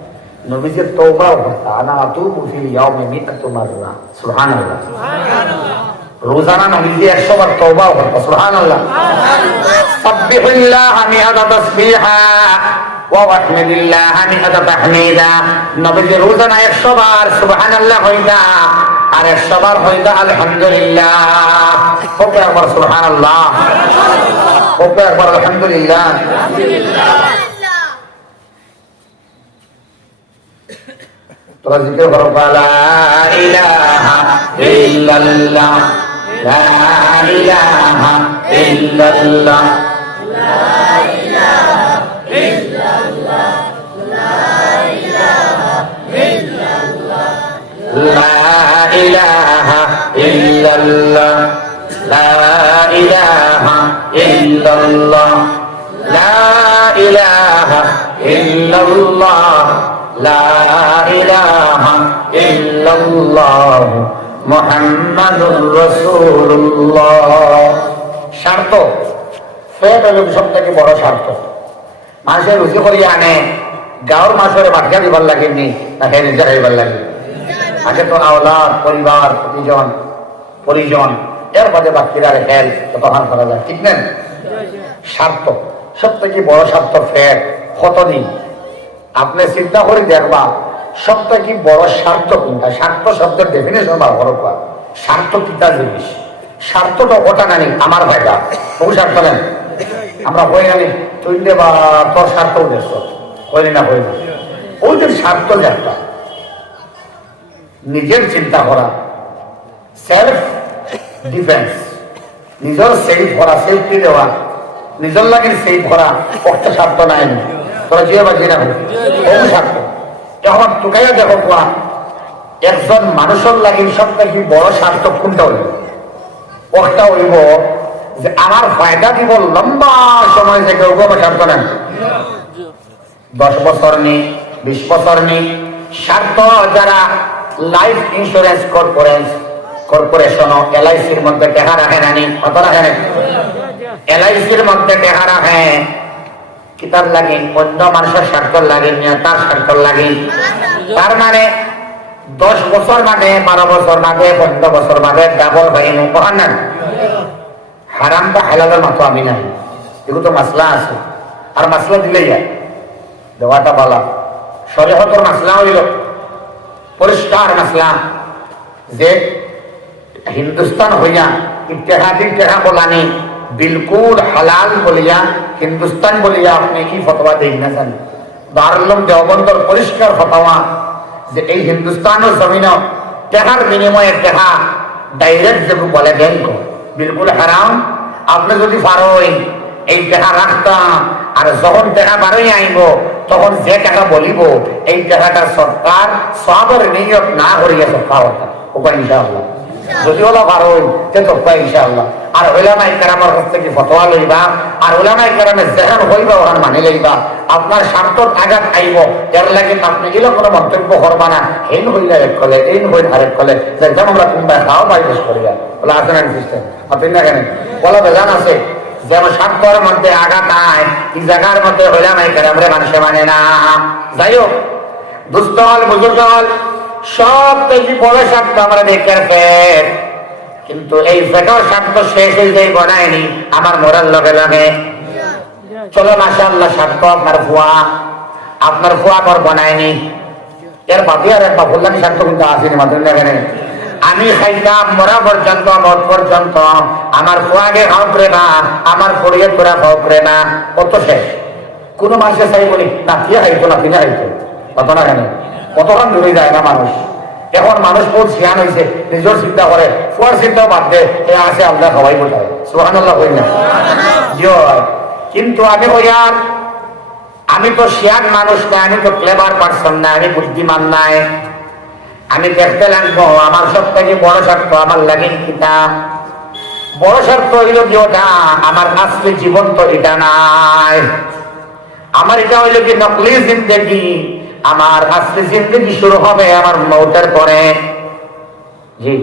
নবীজির তওবা করতা আনা আতুবু ফিল ইয়াউমি 100 মাররা। সুবহানাল্লাহ। রোজানা নবীজি 100 বার তওবা করতা। সুবহানাল্লাহ। সাব্বিহিল্লাহ 100 তাসবিহা ওয়া ওয়াহমিদিল্লাহ 100 তাহমিদা। নবীজি রোজানা 100 বার সুবহানাল্লাহ হইতা আর 100 বার হইতা আলহামদুলিল্লাহ। ওকে একবার সুবহানাল্লাহ, ওকে একবার আলহামদুলিল্লাহ। তোরা জিকির করো লা ইলাহা ইল্লাল্লাহ, লা ইলাহা ইল্লাল্লাহ, লা ইলাহা ইল্লাল্লাহ, লা ইলাহা ইল্লাল্লাহ, লা ইলাহা ইল্লাল্লাহ, লা ইলাহা ইল্লাল্লাহ, লা ইলাহা ইল্লাল্লাহ, লা ইলাহা ইল্লাল্লাহ মুহাম্মাদুর রাসূলুল্লাহ। শর্ত ফেট হলো সবথেকে বড় শর্ত। মানুষের রুচি করিয়া আনে, গাঁর মানুষের বাকিয়া দিবার লাগেনি না খেয়ে নিজে খাইবার লাগে। আগে তো আওলাদ, পরিবার, পরিজন এর বাদে বাকিরা হেল তখন করা যায়, ঠিক নেন? স্বার্থ সবথেকে বড় স্বার্থ ফেট। কতদিন আপনি চিন্তা করে দেখবা সবথেকে বড় স্বার্থ কোনটা? স্বার্থ শব্দের ডেফিনেশন বা বড় করা স্বার্থ কিতা জিনিস? স্বার্থ তো ওটা নানি আমার ভাইটা বহু স্বার্থ নেন আমরা হয়ে জানি তুই বা তোর স্বার্থ উদ্দেশ্য হইলি না হইলি। ওই যে স্বার্থ যে একটা নিজের চিন্তা করা, সেলফ ডিফেন্স, নিজের সেফ করা, সেফটি দেওয়া, নিজের লাগে সেফ করা, একটা স্বার্থ নাই। তোরা যে বা যে না বহু স্বার্থ। এখন তোকাইয়া দেখো কোয়া একজন মানুষের লাগে সব থেকে বড় স্বার্থ কোনটা হইব? একটা হইব যে আমার ফায়দা দিব লম্বা সময় থেকে স্বার্থ নেন, 10 বছর নেই, 20 বছর নেই। স্বার্থ যারা লাইফ ইন্স্যুরেন্স কর্পোরেশন LICর মধ্যে টাকা রাখেন, আনি কত রাখেন? LICর মধ্যে টাকা রাখেন কিতাব লাগে অন্য মানুষের স্বার্থ লাগে, তার স্বার্থ লাগে। তার মানে 10 বছর বাদে, 12 বছর বাদে, 15 বছর বাদে ডাবল ভাইন কহান না। হারামটা হালালের মতো আমি নাই, এগুলো তো মাসলা আছে। আর মাসলা দিলেই যায় দেওয়াটা বলা শরীয়তের মাসলা হইল পরিষ্কার মাসলা যে হিন্দুস্তান হইয়া ইত্তেহাদি টেহা বলানি বিলকুল হালাল বলিয়া হিন্দুস্তান বলিয়া আপনি কি ফতোয়া দেন না জানি? দারুল উলুম দেওবন্দর পরিষ্কার ফতোয়া যে এই হিন্দুস্তানের জমিন টেহার বিনিময়ে টেহা ডাইরেক্ট যে বলে ব্যাংক বিলকুল হারাম। আপনি যদি পারেন এই টেহা রাখতাম আর যখন টেহা বাড়াই আইব তখন যে টাকা বলিব এই টাকাটা সরকার সবের নিয়ত না করিয়া সরকার ওপর ইনশাআল্লাহ যদি হলো পারেন তে তো ইনশাআল্লাহ। আর ওলামায়ে কেরামের কাছ থেকে ফতোয়া লইবা, আর ওলামায়ে কেরামের যেখানে হইবা ওখানে মানি লইবা। আপনার স্বার্থত আঘাত আইব এর লাগে আপনি এগুলো কোনো মন্তব্য করবা না। হেন হইলে এক কলে, এই হইলে আরেক কলে, যেমন আমরা কোনটা খাও বাইশ করিয়া বলে আসেন সিস্টেম আপনি না কেন বলা বেজান আছে যেন স্বার্থের মধ্যে আঘাত আয় এই জায়গার মধ্যে ওলামায়ে কেরামরে মানুষে মানে না। যাই হোক দুস্থ হল বুজুর্গ হল সব থেকে বড় স্বার্থ আমরা দেখে পেট, কিন্তু এই পেটের স্বার্থ শেষ হয়ে যায় বনায়নি আমার মরার লগে লগে। চলো মাশাআল্লাহ স্বার্থ আপনার ফুয়া পর বনায়নি, এর বাদে আর একটা বললাম স্বার্থ কিন্তু আসেনি মাত্র এখানে আমি খাইতাম মরা পর্যন্ত মত পর্যন্ত আমার ফোয়াগে খাও করে না আমার ফড়িয়ে তোরা খাও করে না কত শেষ কোনো মানুষে চাই বলি না দিয়ে খাইতো না তিনি খাইতো কত না কেন কতক্ষণ দূরে যায় না মানুষ এখন মানুষ বহুত শিয়ান হয়েছে নিজের চিন্তা করে ফোয়ার চিন্তাও বাদ দে এ আসে আল্লাহ খাওয়াই বোঝায় সুবহানাল্লাহ কই না কিন্তু আমি কইয়ার আমি তো শিয়ান মানুষ না আমি তো ক্লেভার পারসন না আমি বুদ্ধিমান নাই আমি দেখতে লাগবো আমার সব থেকে বড় স্বার্থ আমার লাগে কিতা বড় স্বার্থ হইল কি ওটা আমার আসলে জীবন তো এটা নাই আমার এটা হইল কি নকলি জিন্দেগি আমার আসলে জিন্দেগি শুরু হবে আমার মৌতের পরে জি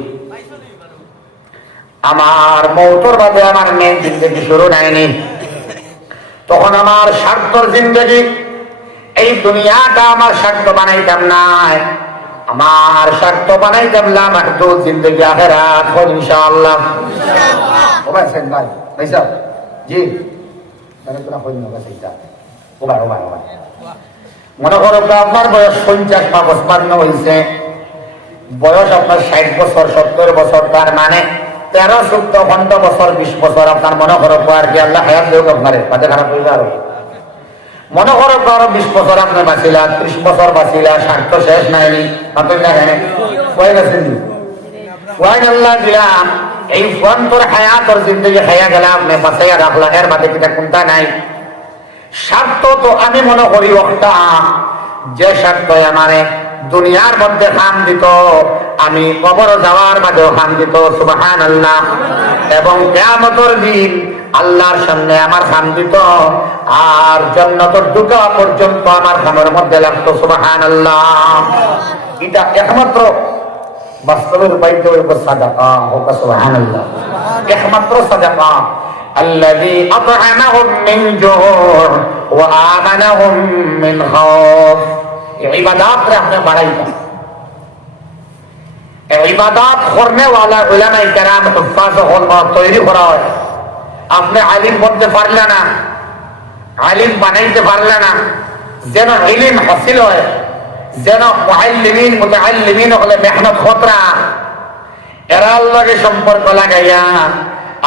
আমার মৌতর বাদে আমার মেয়ে জিন্দেগি শুরু নাইনি তখন আমার স্বার্থর জিন্দেগি এই দুনিয়াটা আমার স্বার্থ বানাইতাম নাই আমার স্বার্থ বানাইতাম না মাহদুদ জিন্দেগি আখিরাত হবে ইনশাআল্লাহ ও ভাই সেন ভাই ভাই সাহেব জি মানে তোরা হইল না সেইটা ও ভাই মনে করো আপনার বয়স 50 বা 55 হয়েছে বয়স আপনার 60 বছর 70 বছর তার মানে 13 14 15 বছর 20 বছর আপনার মনে করো আর কি আল্লাহ হায়াত দেব আপনারে পাতে খারাপ হইবে আর মনে করো আরো 20 বছর আপনি বাঁচিলা 30 বছর বাঁচিলা স্বার্থ শেষ নাইনি আপনি দেখেন কয়ে গেছেন ওয়াইন আল্লাহ দিলাম এই ফোন তোর হায়াতর জিন্দগি খাইয়া গেলাম আপনি বাঁচাইয়া রাখলা এর বাদে কিটা কোনটা নাই স্বার্থ তো আমি মনে করি ওটা যে স্বার্থ আমারে দুনিয়ার মধ্যে খান দিত আমি কবর যাওয়ার মাঝেও খান দিত সুবহানাল্লাহ এবং কিয়ামতের দিন আল্লাহর সামনে আমার খান দিত আর জান্নাতের ঢোকা পর্যন্ত আমার খামের মধ্যে লাগতো সুবহানাল্লাহ এটা একমাত্র বাস্তবের বাইতে সাদাকা হোক সুবহানাল্লাহ একমাত্র সাদাকা الذي أطعمهم من جوع وآمنهم من خوف इबादत रखने बढ़ाइएगा इबादत करने वाला उलमाए किराम हुफ्फाज तैयारी करा है আপনি আলিম বলতে পারলে না আলিম বানাইতে পারলে না যেন ইলম হাসিল হয় যেন মুআল্লিমিন মুতাআল্লিমিন হলে মেহনত খতরা এরা আল্লাহকে সম্পর্ক লাগাইয়া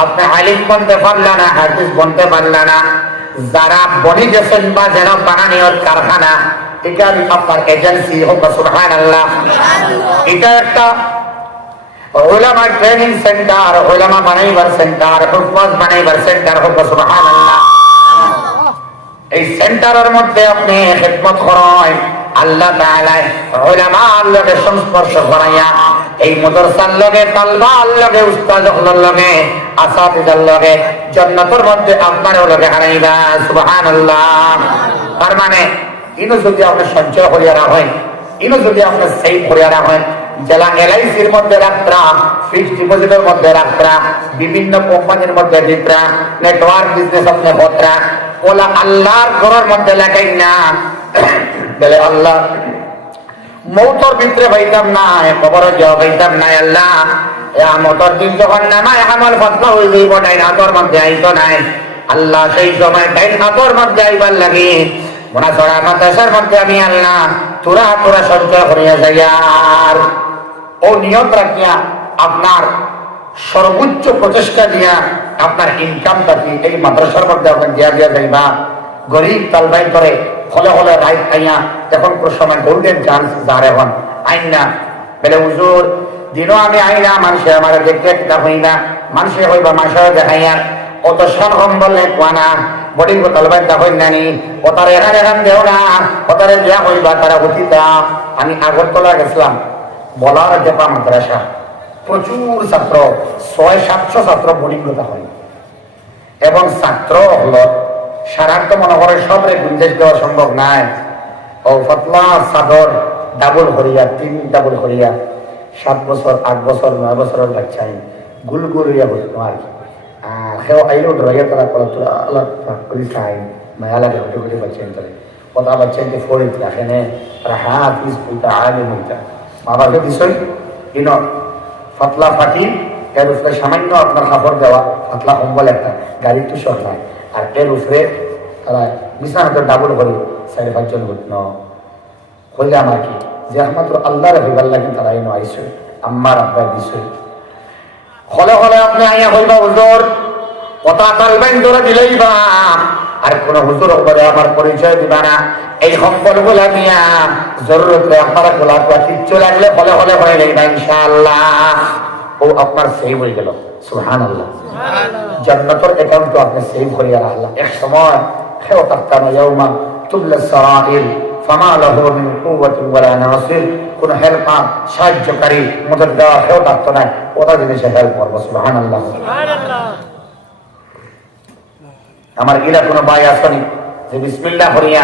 আপনি আলিম বলতে পারলে না হাদিস বলতে পারলে না যারা বনি গেছেন বা যেন বানানির কারখানা এটা আপনার এজেন্সি হোক সুবহানাল্লাহ এটা একটা উলামা ট্রেনিং সেন্টার উলামা বানাইবার সেন্টার হুফাজ বানাইবার সেন্টার হোক সুবহানাল্লাহ এই সেন্টারের মধ্যে আপনি খিদমত করেন আল্লাহ তাআলা উলামা আল্লাহকে সংস্পর্শ করাইয়া এই মাদ্রাসার লগে তালবার লগে উস্তাদের লগে আসাতিদের লগে জান্নাতের মধ্যে আপনার লগে হারাইবা সুবহানাল্লাহ তার মানে ইনো যদি আপনি সঞ্চয় করিয়া রাখেন ইনো যদি আপনি সেভ করিয়া রাখেন জেলা এলআইসির মধ্যে রাখরা ফিক্সড ডিপোজিটের মধ্যে রাখরা বিভিন্ন কোম্পানির মধ্যে দিতরা নেটওয়ার্ক বিজনেস আপনি হতরা ওলা আল্লাহর ঘরের মধ্যে লাগাই না বলে আল্লাহ মৌতর ভিতরে পাইতাম না কবরের যাওয়া পাইতাম না আল্লাহ মৌতর দিন যখন নামায় আমল ফতলা হয়ে যাইব ডাইন হাতর মধ্যে আইতো নাই আল্লাহ সেই সময় ডাইন হাতর মধ্যে আইবার লাগে মোনা ছড়া মাদ্রাসার মধ্যে আমি আল্লাহ তোরা তোরা সঞ্চয় করিয়া যাই আর ও নিয়ত রাখিয়া আপনার সর্বোচ্চ প্রচেষ্টা দিয়া আপনার ইনকামটা কি এই মাদ্রাসার মধ্যে আপনার দিয়া দিয়া যাইবা গরিব তালবাই করে হলে হলে রাইট খাইয়া এখন কোন সময় গোল্ডেন চান্স যার এখন আইন না বলে হুজুর দিনও আমি আইনা মানুষে আমার দেখতে একটা হই না মানুষে হইবা মানুষের দেখাইয়া কত সন কম বললে কোয়ানা বডি তালবাই দেখেন নানি ওতারে এখান দেও না ওতারে দেয়া হইবা তারা অতীতা আমি আগরতলা গেছিলাম বলার জেপা মাদ্রাসা প্রচুর ছাত্র 600-700 ছাত্র বডিগতা হয় এবং ছাত্র হলো সারার্থ মনে করে সবরে গুঞ্জেস দেওয়া সম্ভব নাই ও ফতলা চাদর ডাবল করিয়া 3 ডাবল করিয়া 7 বছর 8 বছর 9 বছরের বাচ্চাই গুলগুলিয়া বলতো আর সেও আইলো ড্রইয়া তারা করা তোরা আল্লাহ করি চাই মায়া লাগে হতে হতে বাচ্চাই তারা কথা বাচ্চাইকে ফোরিত রাখেনে তারা হাফিজ বইতা আলিম হইতা মা বাবা দিছই ইনো ফতলা ফাটি এর উপরে সামান্য আপনার কাপড় দেওয়া ফতলা কম্বল একটা গাড়ি তো শর্ট নাই আর এর উপরে তারা বিছানাতে ডাবল করে 4-5 জন ঘটন হইলে আমার কি যে একমাত্র আল্লাহ রহিবার লাগি তারা এনে আইসে আম্মার আব্বা দিছে হলে হলে আপনি আইয়া হইবা হুজুর কথা তালবেন ধরে দিলেই বা আর কোন হুজুর করে আমার পরিচয় দিবা না এই সম্পদ গুলা নিয়া জরুরত আপনারা গোলা কিচ্ছু লাগলে হলে হলে হয়ে যাইবা ইনশাআল্লাহ ও আপনার সেভ হয়ে গেল সুবহানাল্লাহ জান্নাতের অ্যাকাউন্ট আপনি সেভ করিয়া রাখলা এক সময় খেও তাকানা ইয়াউমা তুবলা সারাইর ফামা লাহু মিন কুওয়াতিন ওয়ালা নাসির কোন হেল্পার সাহায্যকারী মদত দেওয়া খেও থাকতো না ওটা জিনিসে হেল্প করবো সুবহানাল্লাহ সুবহানাল্লাহ আমার গিলা কোনো ভাই আসনি যে বিসমিল্লাহ করিয়া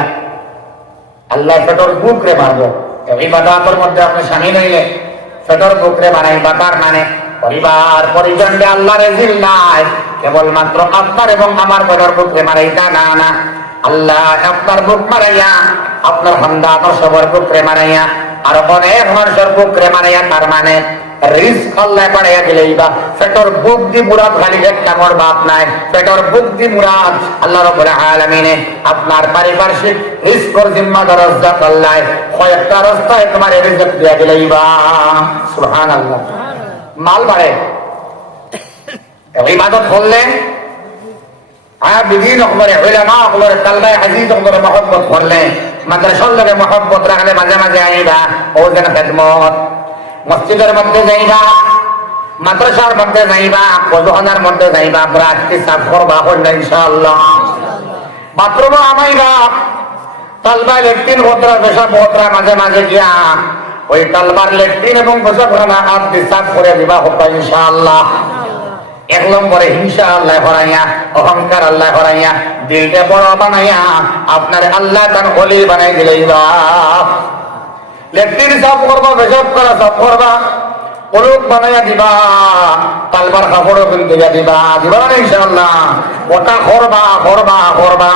আল্লাহ ফেটর বুকরে মারবো এই বাদাতের মধ্যে আপনি শামিল হইলে ফেটর বুকরে মারাই বাতার মানে পরিবার পরিজনকে আল্লাহ রেজিল নাই কেবলমাত্র আপনার এবং আমার ফেটর বুকরে মারাই তা না না আল্লাহ আপনার বুক মারাইয়া আপনার বান্দা আপনার সবার বুকরে মারাইয়া আর অনেক মানুষের বুকরে মারাইয়া তার মানে রিস্ক আল্লাহ বাড়াইয়া দিলেই বা পেটর বুক দি মুরাদ খালি একটা মোর বাপ নাই পেটর বুক দি মুরাদ আল্লাহ রাব্বুল আলামিনে আপনার পারিপার্শ্বিক রিস্কর জিম্মাদার রাজ্জাক আল্লাহ কয়েকটা রাস্তায় তোমার রিজক দিয়া দিলেই বা সুবহানাল্লাহ মাল বাড়ে ইবাদত করলেন আবিদিন ওগুলোরে উলামা ওগুলোরে তালবায়ে আজিজ ওগুলোরে মহব্বত করলেন মাদ্রাসার লগে মহব্বত রাখলে মাঝে মাঝে আইবা ও যেন খেদমত মসজিদের মধ্যে যাইবা মাদ্রাসার মধ্যে যাইবা ওজুখানার মধ্যে যাইবা ব্রাশটি সাফ করবা হইল ইনশাআল্লাহ বাথরুমে আমাইবা তালবা লেট্রিন ভদ্রা পেশাব ভদ্রা মাঝে মাঝে গিয়া ওই তালবার লেট্রিন এবং পেশাবখানা হাত দিয়ে সাফ করে দিবা হোক ইনশাআল্লাহ এক নম্বরে হিংসা আল্লাহ হরাইয়া অহংকার আল্লাহ হরাইয়া দিলটা বড় বানাইয়া আপনার আল্লাহ তার ওলি বানাই দিলেই বা লেট্রিন সাফ করবা পেশাব করা সাফ করবা পলক বানাইয়া দিবা তালবার কাপড়ও কিন্তু দিবা দিবা না ইনশাআল্লাহ ওটা করবা করবা করবা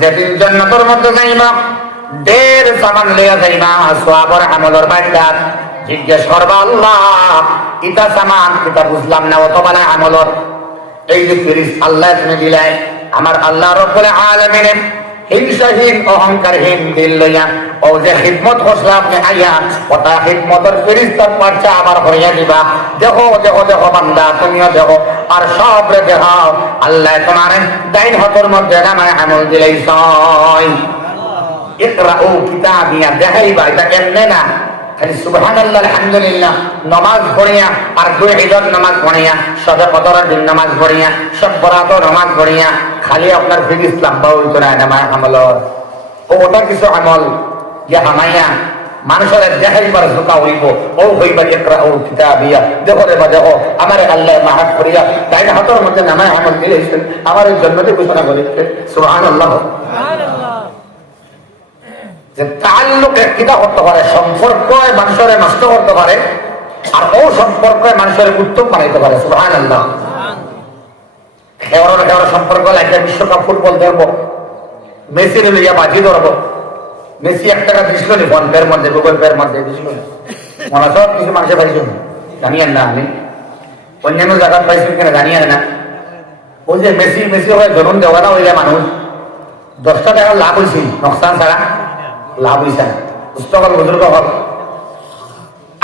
যেদিন জান্নাতের মধ্যে যাইবা ঢের সামান লইয়া যাইবা সওয়াবের আমলের বান্দার জিজ্ঞেস করবা আল্লাহ ইতা সামান কিতা বুঝলাম না অত বালা আমলের এই যে ফিরিস আল্লাহ তুমি দিলাই আমার আল্লাহ রব্বুল আলামিন হিংসাহীন অহংকারহীন দিল লইয়া ও যে খিদমত করছিলাম আপনি আইয়া ওটা খিদমতের ফেরিস্তার পার্চা আবার হইয়া দিবা দেখো দেখো দেখো বান্দা তুমিও দেখো আর সব রে দেখাও আল্লাহ তোমার ডাইন হাতের মধ্যে নামায় আমল দিলেই সয় ইকরাউ কিতাবিয়া দেখাইবা এটা এমনি না খালি সুবহানাল্লাহ আলহামদুলিল্লাহ নামাজ পড়িয়া আর দুই ঈদের নামাজ পড়িয়া সবে কদরের দিন নামাজ পড়িয়া সব বরাতর নামাজ পড়িয়া খালি আপনার ফিরিস লাম্বা হইতো না নামাজ আমল ওটা কিছু আমল যে হামাইয়া মানুষের দেখাইবার ঝোঁকা হইব ও হইবা ইকরাউ কিতাবিয়া দেখো রে বা দেখো আমার আল্লাহ মাহাত করিয়া তাই হাতের মধ্যে নামাজ আমল দিয়েছেন আমার এই জন্মতে ঘোষণা করেছে সুবহানাল্লাহ যে তাল্লুক কিতা করতে পারে সম্পর্ক মানুষের নষ্ট করতে পারে আর ও সম্পর্ক মানুষের উত্তম বানাইতে পারে সুবহানাল্লাহ খেওয়ার খেওয়ার সম্পর্ক লাগে বিশ্বকাপ ফুটবল ধরবো মেসি লইয়া বাজি ধরবো মেসি 1 টাকা দিছিল নি ফোন পের মধ্যে গুগল পের মধ্যে দিছিল মনে সব কিছু মানুষের পাইছেন জানিয়েন না আমি অন্যান্য জায়গায় পাইছেন কিনা জানিয়েন না ওই যে মেসি মেসি হয়ে ধরুন দেওয়া না ওইলে মানুষ 10 টাকা লাভ হয়েছে নকশান ছাড়া লাভ হইছে পুস্তকল বুজুর্গ হল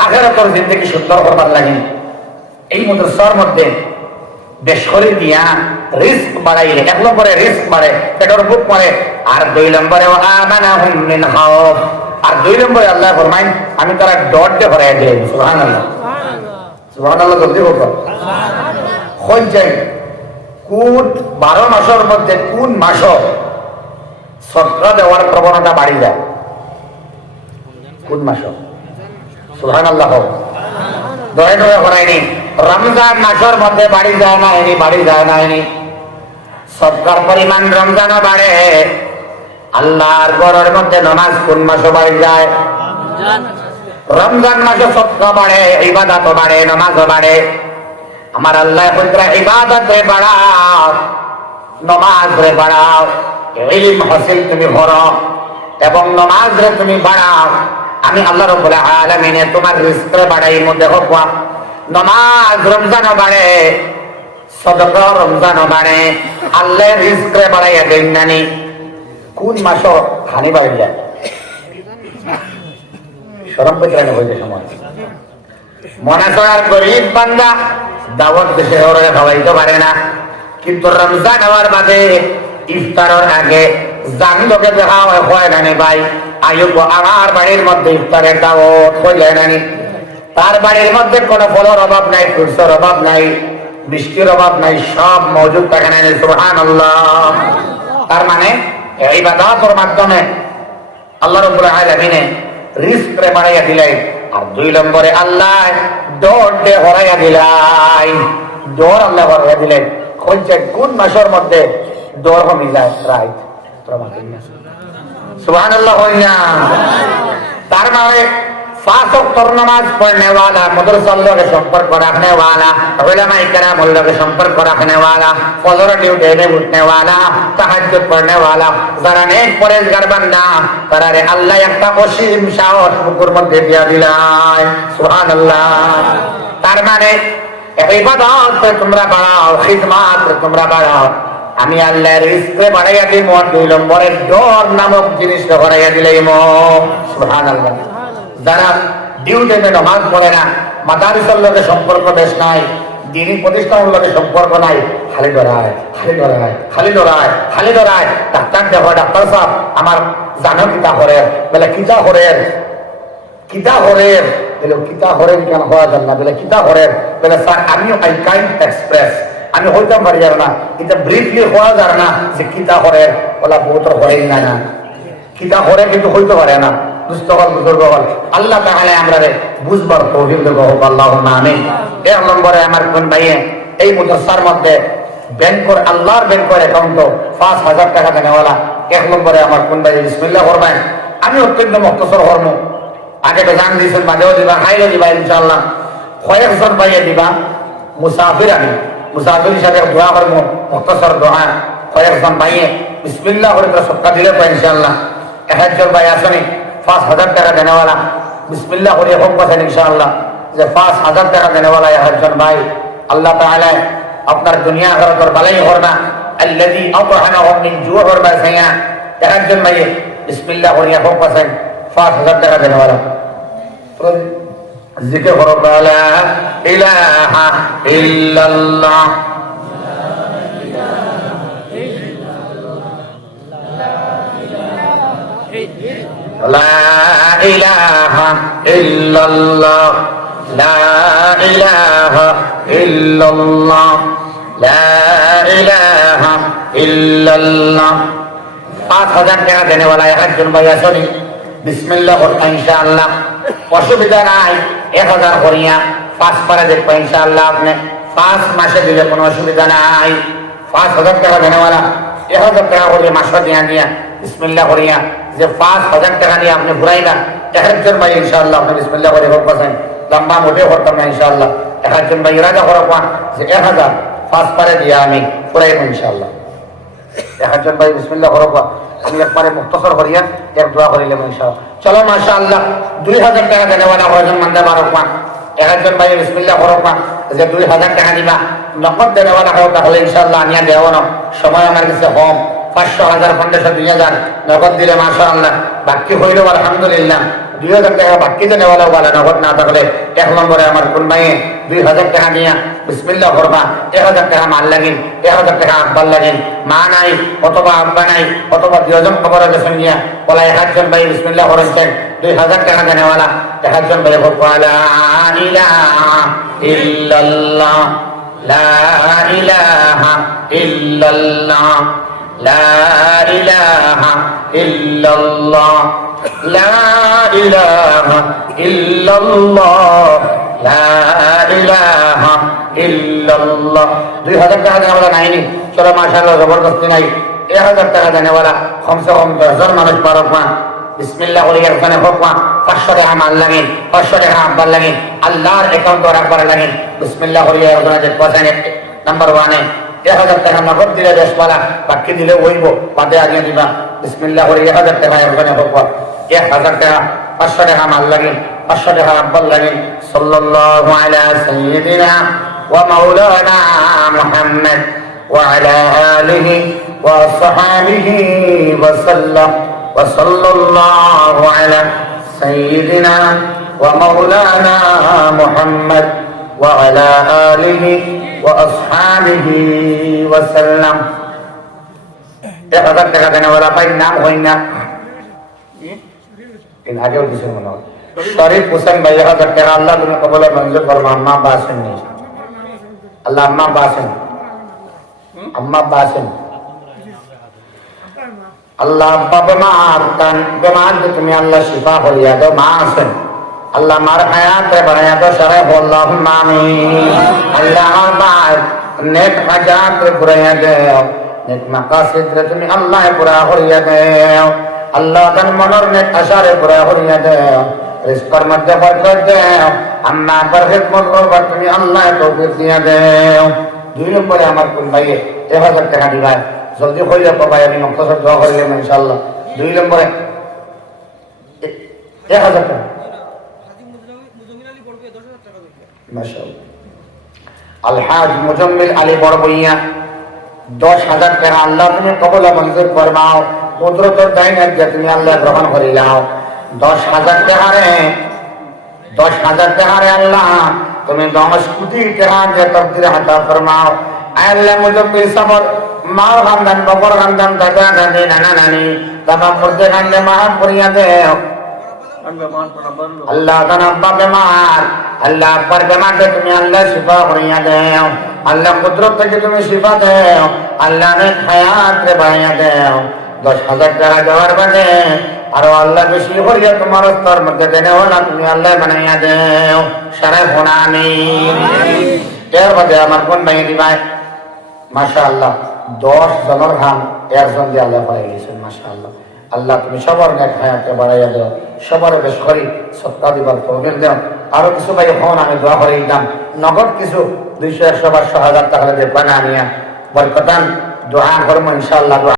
আখেরাতের জিন্দেগি সুন্দর করবার লাগে এই মাদ্রাসার মধ্যে বেশ করে দিয়া রিস্ক বাড়াইলে 1 নম্বরে রিস্ক বাড়ে পেটের বুক মারে আর 2 নম্বরে আমানাহুম মিন খাউফ আর 2 নম্বরে আল্লাহ ফরমায় আমি তারা ডট দিয়ে ভরাই দেই সুবহানাল্লাহ সুবহানাল্লাহ জলদি বলো সুবহানাল্লাহ কোন যাই কোন 12 মাসের মধ্যে কোন মাস সদকা দেওয়ার প্রবণতা বাড়ি যায় কোন মাস সুবহানাল্লাহ দয়া দয়া করাইনি রমজান মাসের মধ্যে বাড়ি যায় না এনি বাড়ি যায় না এনি সদকার পরিমাণ রমজানও বাড়ে আল্লাহর ঘরের মধ্যে নামাজ কোন মাসে বাড়ি যায় রমজান মাসে সদকা বাড়ে ইবাদতও বাড়ে নামাজও বাড়ে আমার আল্লাহ কইরা ইবাদত রে বাড়াও নামাজ রে বাড়াও ইলম হাসিল তুমি করো এবং নামাজ রে তুমি বাড়াও আমি আল্লাহ রাব্বুল আলামিন তোমার রিজক বাড়াই মধ্যে দেখো নামাজ রমজানও বাড়ে সদকা রমজানও বাড়ে আল্লাহ রিজক বাড়াইয়া দেন নানি কোন মাস খানি বাড়ি যায় শরম পেতে হইতে সময় মনে করার গরিব বান্দা দাওয়াত দেশে ওরা খাওয়াইতে পারে না, কিন্তু রমজান হওয়ার বাদে ইফতারের আগে জান লোকে দেখা হয় না ভাই, আয়ুব আমার বাড়ির মধ্যে ইফতারের দাওয়াত হইলে নানি, তার বাড়ির মধ্যে কোনো ফলের অভাব নাই, ফ্রুটসের অভাব নাই, বৃষ্টির অভাব নাই, সব মজুদ থাকে না। সুবহানাল্লাহ। তার মানে ইবাদতের মাধ্যমে আল্লাহ রাব্বুল আলামিন রিজক রে বাড়াইয়া দিলেন, আর 2 নম্বরে আল্লাহ ডোর দে হরাইয়া দিলেন, ডোর আল্লাহ হরাইয়া দিলেন। হচ্ছে কোন মাসের মধ্যে ডোর কমে যায়? রাইট, সুবহানাল্লাহ। হইনা তার মানে 5 ওয়াক্ত নামাজ পড়নে वाला, মাদ্রাসার লগে সম্পর্ক রাখনে वाला, উলামায়ে কেরামের লগে সম্পর্ক রাখনে वाला, ফজর ডিউটিতে উঠনে वाला, তাহাজ্জুদ পড়নে वाला, যারা নেক পরেজগার বান্দা তারারে আল্লাহ একটা অসীম সাহস বুকুর মধ্যে দিয়া দিলেন। সুবহানাল্লাহ। তার মানে ইবাদত তোমরা বাড়াও, খিদমত তোমরা বাড়াও, আমি আল্লাহর রিজক বাড়াইয়া দিব। 2 নম্বরে ডর নামক জিনিস বাড়াইয়া দিলাম। সুবহানাল্লাহ। যারা ডিউটিতে নামাজ পড়ে না, মাদারিসের লগে সম্পর্ক বেশ নাই, দিনী প্রতিষ্ঠানের লগে সম্পর্ক নাই, খালি ডরায়, খালি ডরায়, খালি ডরায়, খালি ডরায়। ডাক্তার দেখো, ডাক্তার সাহেব আমার জানো কিতা হরের, বলে কিতা হরের, কিতা হরের, বলে কিতা হরের কেন হওয়া যান না, বলে কিতা হরের, বলে স্যার আমিও আই কাইন্ট এক্সপ্রেস, আমি হইতাম পারি যাবে না, এটা ব্রিফলি হওয়া যাবে না যে কিতা হরের, বলা বহুত হরেই না, না কিতা হরে কিন্তু হইতে পারে না। দুস্থল বুজুর্গ হল আল্লাহ তাআলা আমরা বুঝবার তৌফিক দেব, আল্লাহুম্মা আমিন। 1 নম্বরে আমার কোন ভাইয়ে এই মুদাসার মধ্যে ব্যাংকের আল্লাহর ব্যাংকের অ্যাকাউন্ট 5000 টাকা দেনেওয়ালা 1 নম্বরে আমার কোন ভাই বিসমিল্লাহ করবেন। আমি অত্যন্ত মুখতসর হরম, আগে তো জান দিয়েছেন, বাদেও দিবা, খাইলে দিবা ইনশাআল্লাহ। কয়েকজন ভাইয়ে দিবা মুসাফির, আমি মুসাফির হিসাবে দোয়া করব, মুখতসর দোয়া। কয়েকজন ভাইয়ে বিসমিল্লাহ করে সৎকা দিলে পাই ইনশাআল্লাহ। একজন ভাই আসেনি 5000 টাকা দেনেওয়ালা, বিসমিল্লাহ করে হোক বসেন ইনশাআল্লাহ, যে 5000 টাকা দেনেওয়ালা একজন ভাই, আল্লাহ তাআলা আপনার দুনিয়া আখিরাতের ভালাই করবা, আল্লাযী আত'আমাহুম মিন জু'র বাসায়া। একজন ভাই বিসমিল্লাহ করে হোক বসেন 5000 টাকা দেনেওয়ালা। জিকির করো, লা ইলাহা ইল্লাল্লাহ, লা ইলাহা ইল্লাল্লাহ, লা ইলাহা ইল্লাল্লাহ, লা ইলাহা ইল্লাল্লাহ। 5000 টাকা দেনেওয়ালা একজন ভাই আসেনি, বিসমিল্লাহ করতে ইনশাআল্লাহ, অসুবিধা নাই। 1000 করিয়া 5 পারা দেখবো ইনশাআল্লাহ। আপনি 5 মাসে দিলে কোনো অসুবিধা নাই। 5000 টাকা দেনেওয়ালা 1000 টাকা করে মাসে দিয়া দিয়া বিসমিল্লাহ করিয়া যে 5000 টাকা নিয়ে আপনি ঘুরাই না। একজন ভাই ইনশাআল্লাহ আপনি বিসমিল্লাহ করে হোক বসেন, লম্বা মোটে করতাম না ইনশাআল্লাহ। একজন ভাই ইরাদা করো যে 1000 5 পারে দিয়া আমি ঘুরাইব ইনশাআল্লাহ। একজন ভাই বিসমিল্লাহ করো, আমি একবারে মুখতসর করিয়া এক দোয়া করিলাম ইনশাআল্লাহ। চলো মাশাআল্লাহ। 2000 টাকা দেনেওয়ালা কয়জন মানতে পারো? একজন ভাই বিসমিল্লাহ করো যে 2000 টাকা দিবা, নগদ দেনেওয়ালা হোক, তাহলে ইনশাআল্লাহ আনিয়া দেওয়া না, সময় আমার কাছে কম। 500, 1000, 1500, 2000 নগদ দিলে মাশাআল্লাহ, বাকি হইল আলহামদুলিল্লাহ। 2000 টাকা বাকি দেনেওয়ালা বলে নগদ না থাকলে 1 নম্বরে আমার কোন ভাই 2000 টাকা নিয়া বিসমিল্লাহ করবা। 1000 টাকা মাল লাগিন, 1000 টাকা আব্বার লাগিন, মা নাই অথবা আব্বা নাই অথবা 2 জন খবর গেছেন নিয়া বলা, একজন ভাই বিসমিল্লাহ করেছেন 2000 টাকা দেনেওয়ালা। একজন ভাই হোক লা ইলাহা ইল্লাল্লাহ, লা ইলাহা ইল্লাল্লাহ, লা ইলাহা ইল্লাল্লাহ, লা ইলাহা ইল্লাল্লাহ, লা ইলাহা ইল্লাল্লাহ। 2000 টাকা দেনেওয়ালা নাইনি, চলো মাশাআল্লাহ জবরদস্তি নাই। 1000 টাকা দেনেওয়ালা কমসে কম 10 জন মানুষ পারক না। বিসমিল্লাহ করে একজনে হোক 500 টাকা মাল লাগিন, 500 টাকা আব্বার লাগিন, আল্লাহর অ্যাকাউন্ট রাখবার লাগিন। বিসমিল্লাহ করে একজনে যে পয়সা নাম্বার 1 1000 টাকা নগদ দিলে বেশ পালা, বাকি দিলে হইব, বাদে আগে দিবা। বিসমিল্লাহ করে 1000 টাকা একজনে হোক 1000 টাকা, 500 টাকা মাল লাগিন, 500 টাকা আব্বার লাগিন। সাল্লাল্লাহু আলা সাইয়্যিদিনা ওয়া মাওলানা মুহাম্মদ ওয়া আলা আলিহি ওয়া সাহবিহি ওয়া সাল্লাম ওয়া সাল্লাল্লাহু আলা سيدنا ومولانا محمد وعلى آله وأصحابه وسلم 1000 টাকা দেন ওরা ভাই নাম হয় না ইন আগেও কিছু মনে হয় শরীফ হোসেন ভাই 1000 টাকা আল্লাহ তুমি কবুল মঞ্জুর করো আম্মা বাসেন নি আল্লাহ আম্মা বাসেন আল্লাহ আব্বা বেমার তুমি আল্লাহ শিফা করিয়া দাও মা আছেন আল্লাহ মার হায়াতে বাড়াইয়া দাও সারা আল্লাহুম্মা আমিন আল্লাহ আমার নেক হাজাত ঘুরাইয়া দাও নেক মাকাসিদ তুমি আল্লাহ পুরা করিয়া দাও আল্লাহ তার মনের নেক আশারে পুরা করিয়া দাও রিজকের মধ্যে বরকত দাও আম্মা আব্বার খিদমত করবার তুমি আল্লাহ তৌফিক দিয়া দাও 2 নম্বরে আমার কোন ভাইয়ে 1000 টাকা দিবা জলদি হইলে ভাই আমি মক্তসর দোয়া করিলাম ইনশাআল্লাহ 2 নম্বরে 1000 টাকা মাশাআল্লাহ আলহাজ মুজাম্মিল আলী বড়বইয়া 10000 টাকা আল্লাহ তুমি কবুল মঞ্জুর ফরমাও কুদরতের দাইনাত যে তুমি আল্লাহ গ্রহণ করিলাও 10000 টাকা রে 10000 টাকা রে আল্লাহ তুমি 10 কোটি টাকা যে তকদির আতা ফরমাও আল্লাহ মুজাম্মিল সাবর মা খানদান বাবার খানদান দাদা দাদি নানা নানি তামাম মুর্দে খানদে মাফ করিয়া দেও আল্লাহ তার আব্বা বেমার আল্লাহ আব্বার বেমারকে তুমি আল্লাহ শিফা করিয়া দেও আল্লাহ কুদরত থেকে তুমি শিফা দেও আল্লাহ নে হায়াত রে বাড়াইয়া দেও 10000 টাকা দেওয়ার বাদে আরো আল্লাহ বেশি করিয়া তোমার স্তর মধ্যে দেনে ওলা তুমি আল্লাহ বানাইয়া দেও সারা হোনা আমিন এর বাদে আমার কোন ভাই দিবাই মাশাআল্লাহ 10 জনের হাম একজন দিয়ে আল্লাহ পাই গেছেন মাশাআল্লাহ আল্লাহ তুমি সবার নেক হায়াতে বাড়াইয়া দাও সবার বেশ করি সত্তা দিবার তৌফিক দাও আরো কিছু ভাই হন আমি দোয়া করে দিলাম নগদ কিছু 200 100 500 1000 টাকা দিয়ে বানা নিয়া বরকতান দোয়া করব ইনশাআল্লাহ।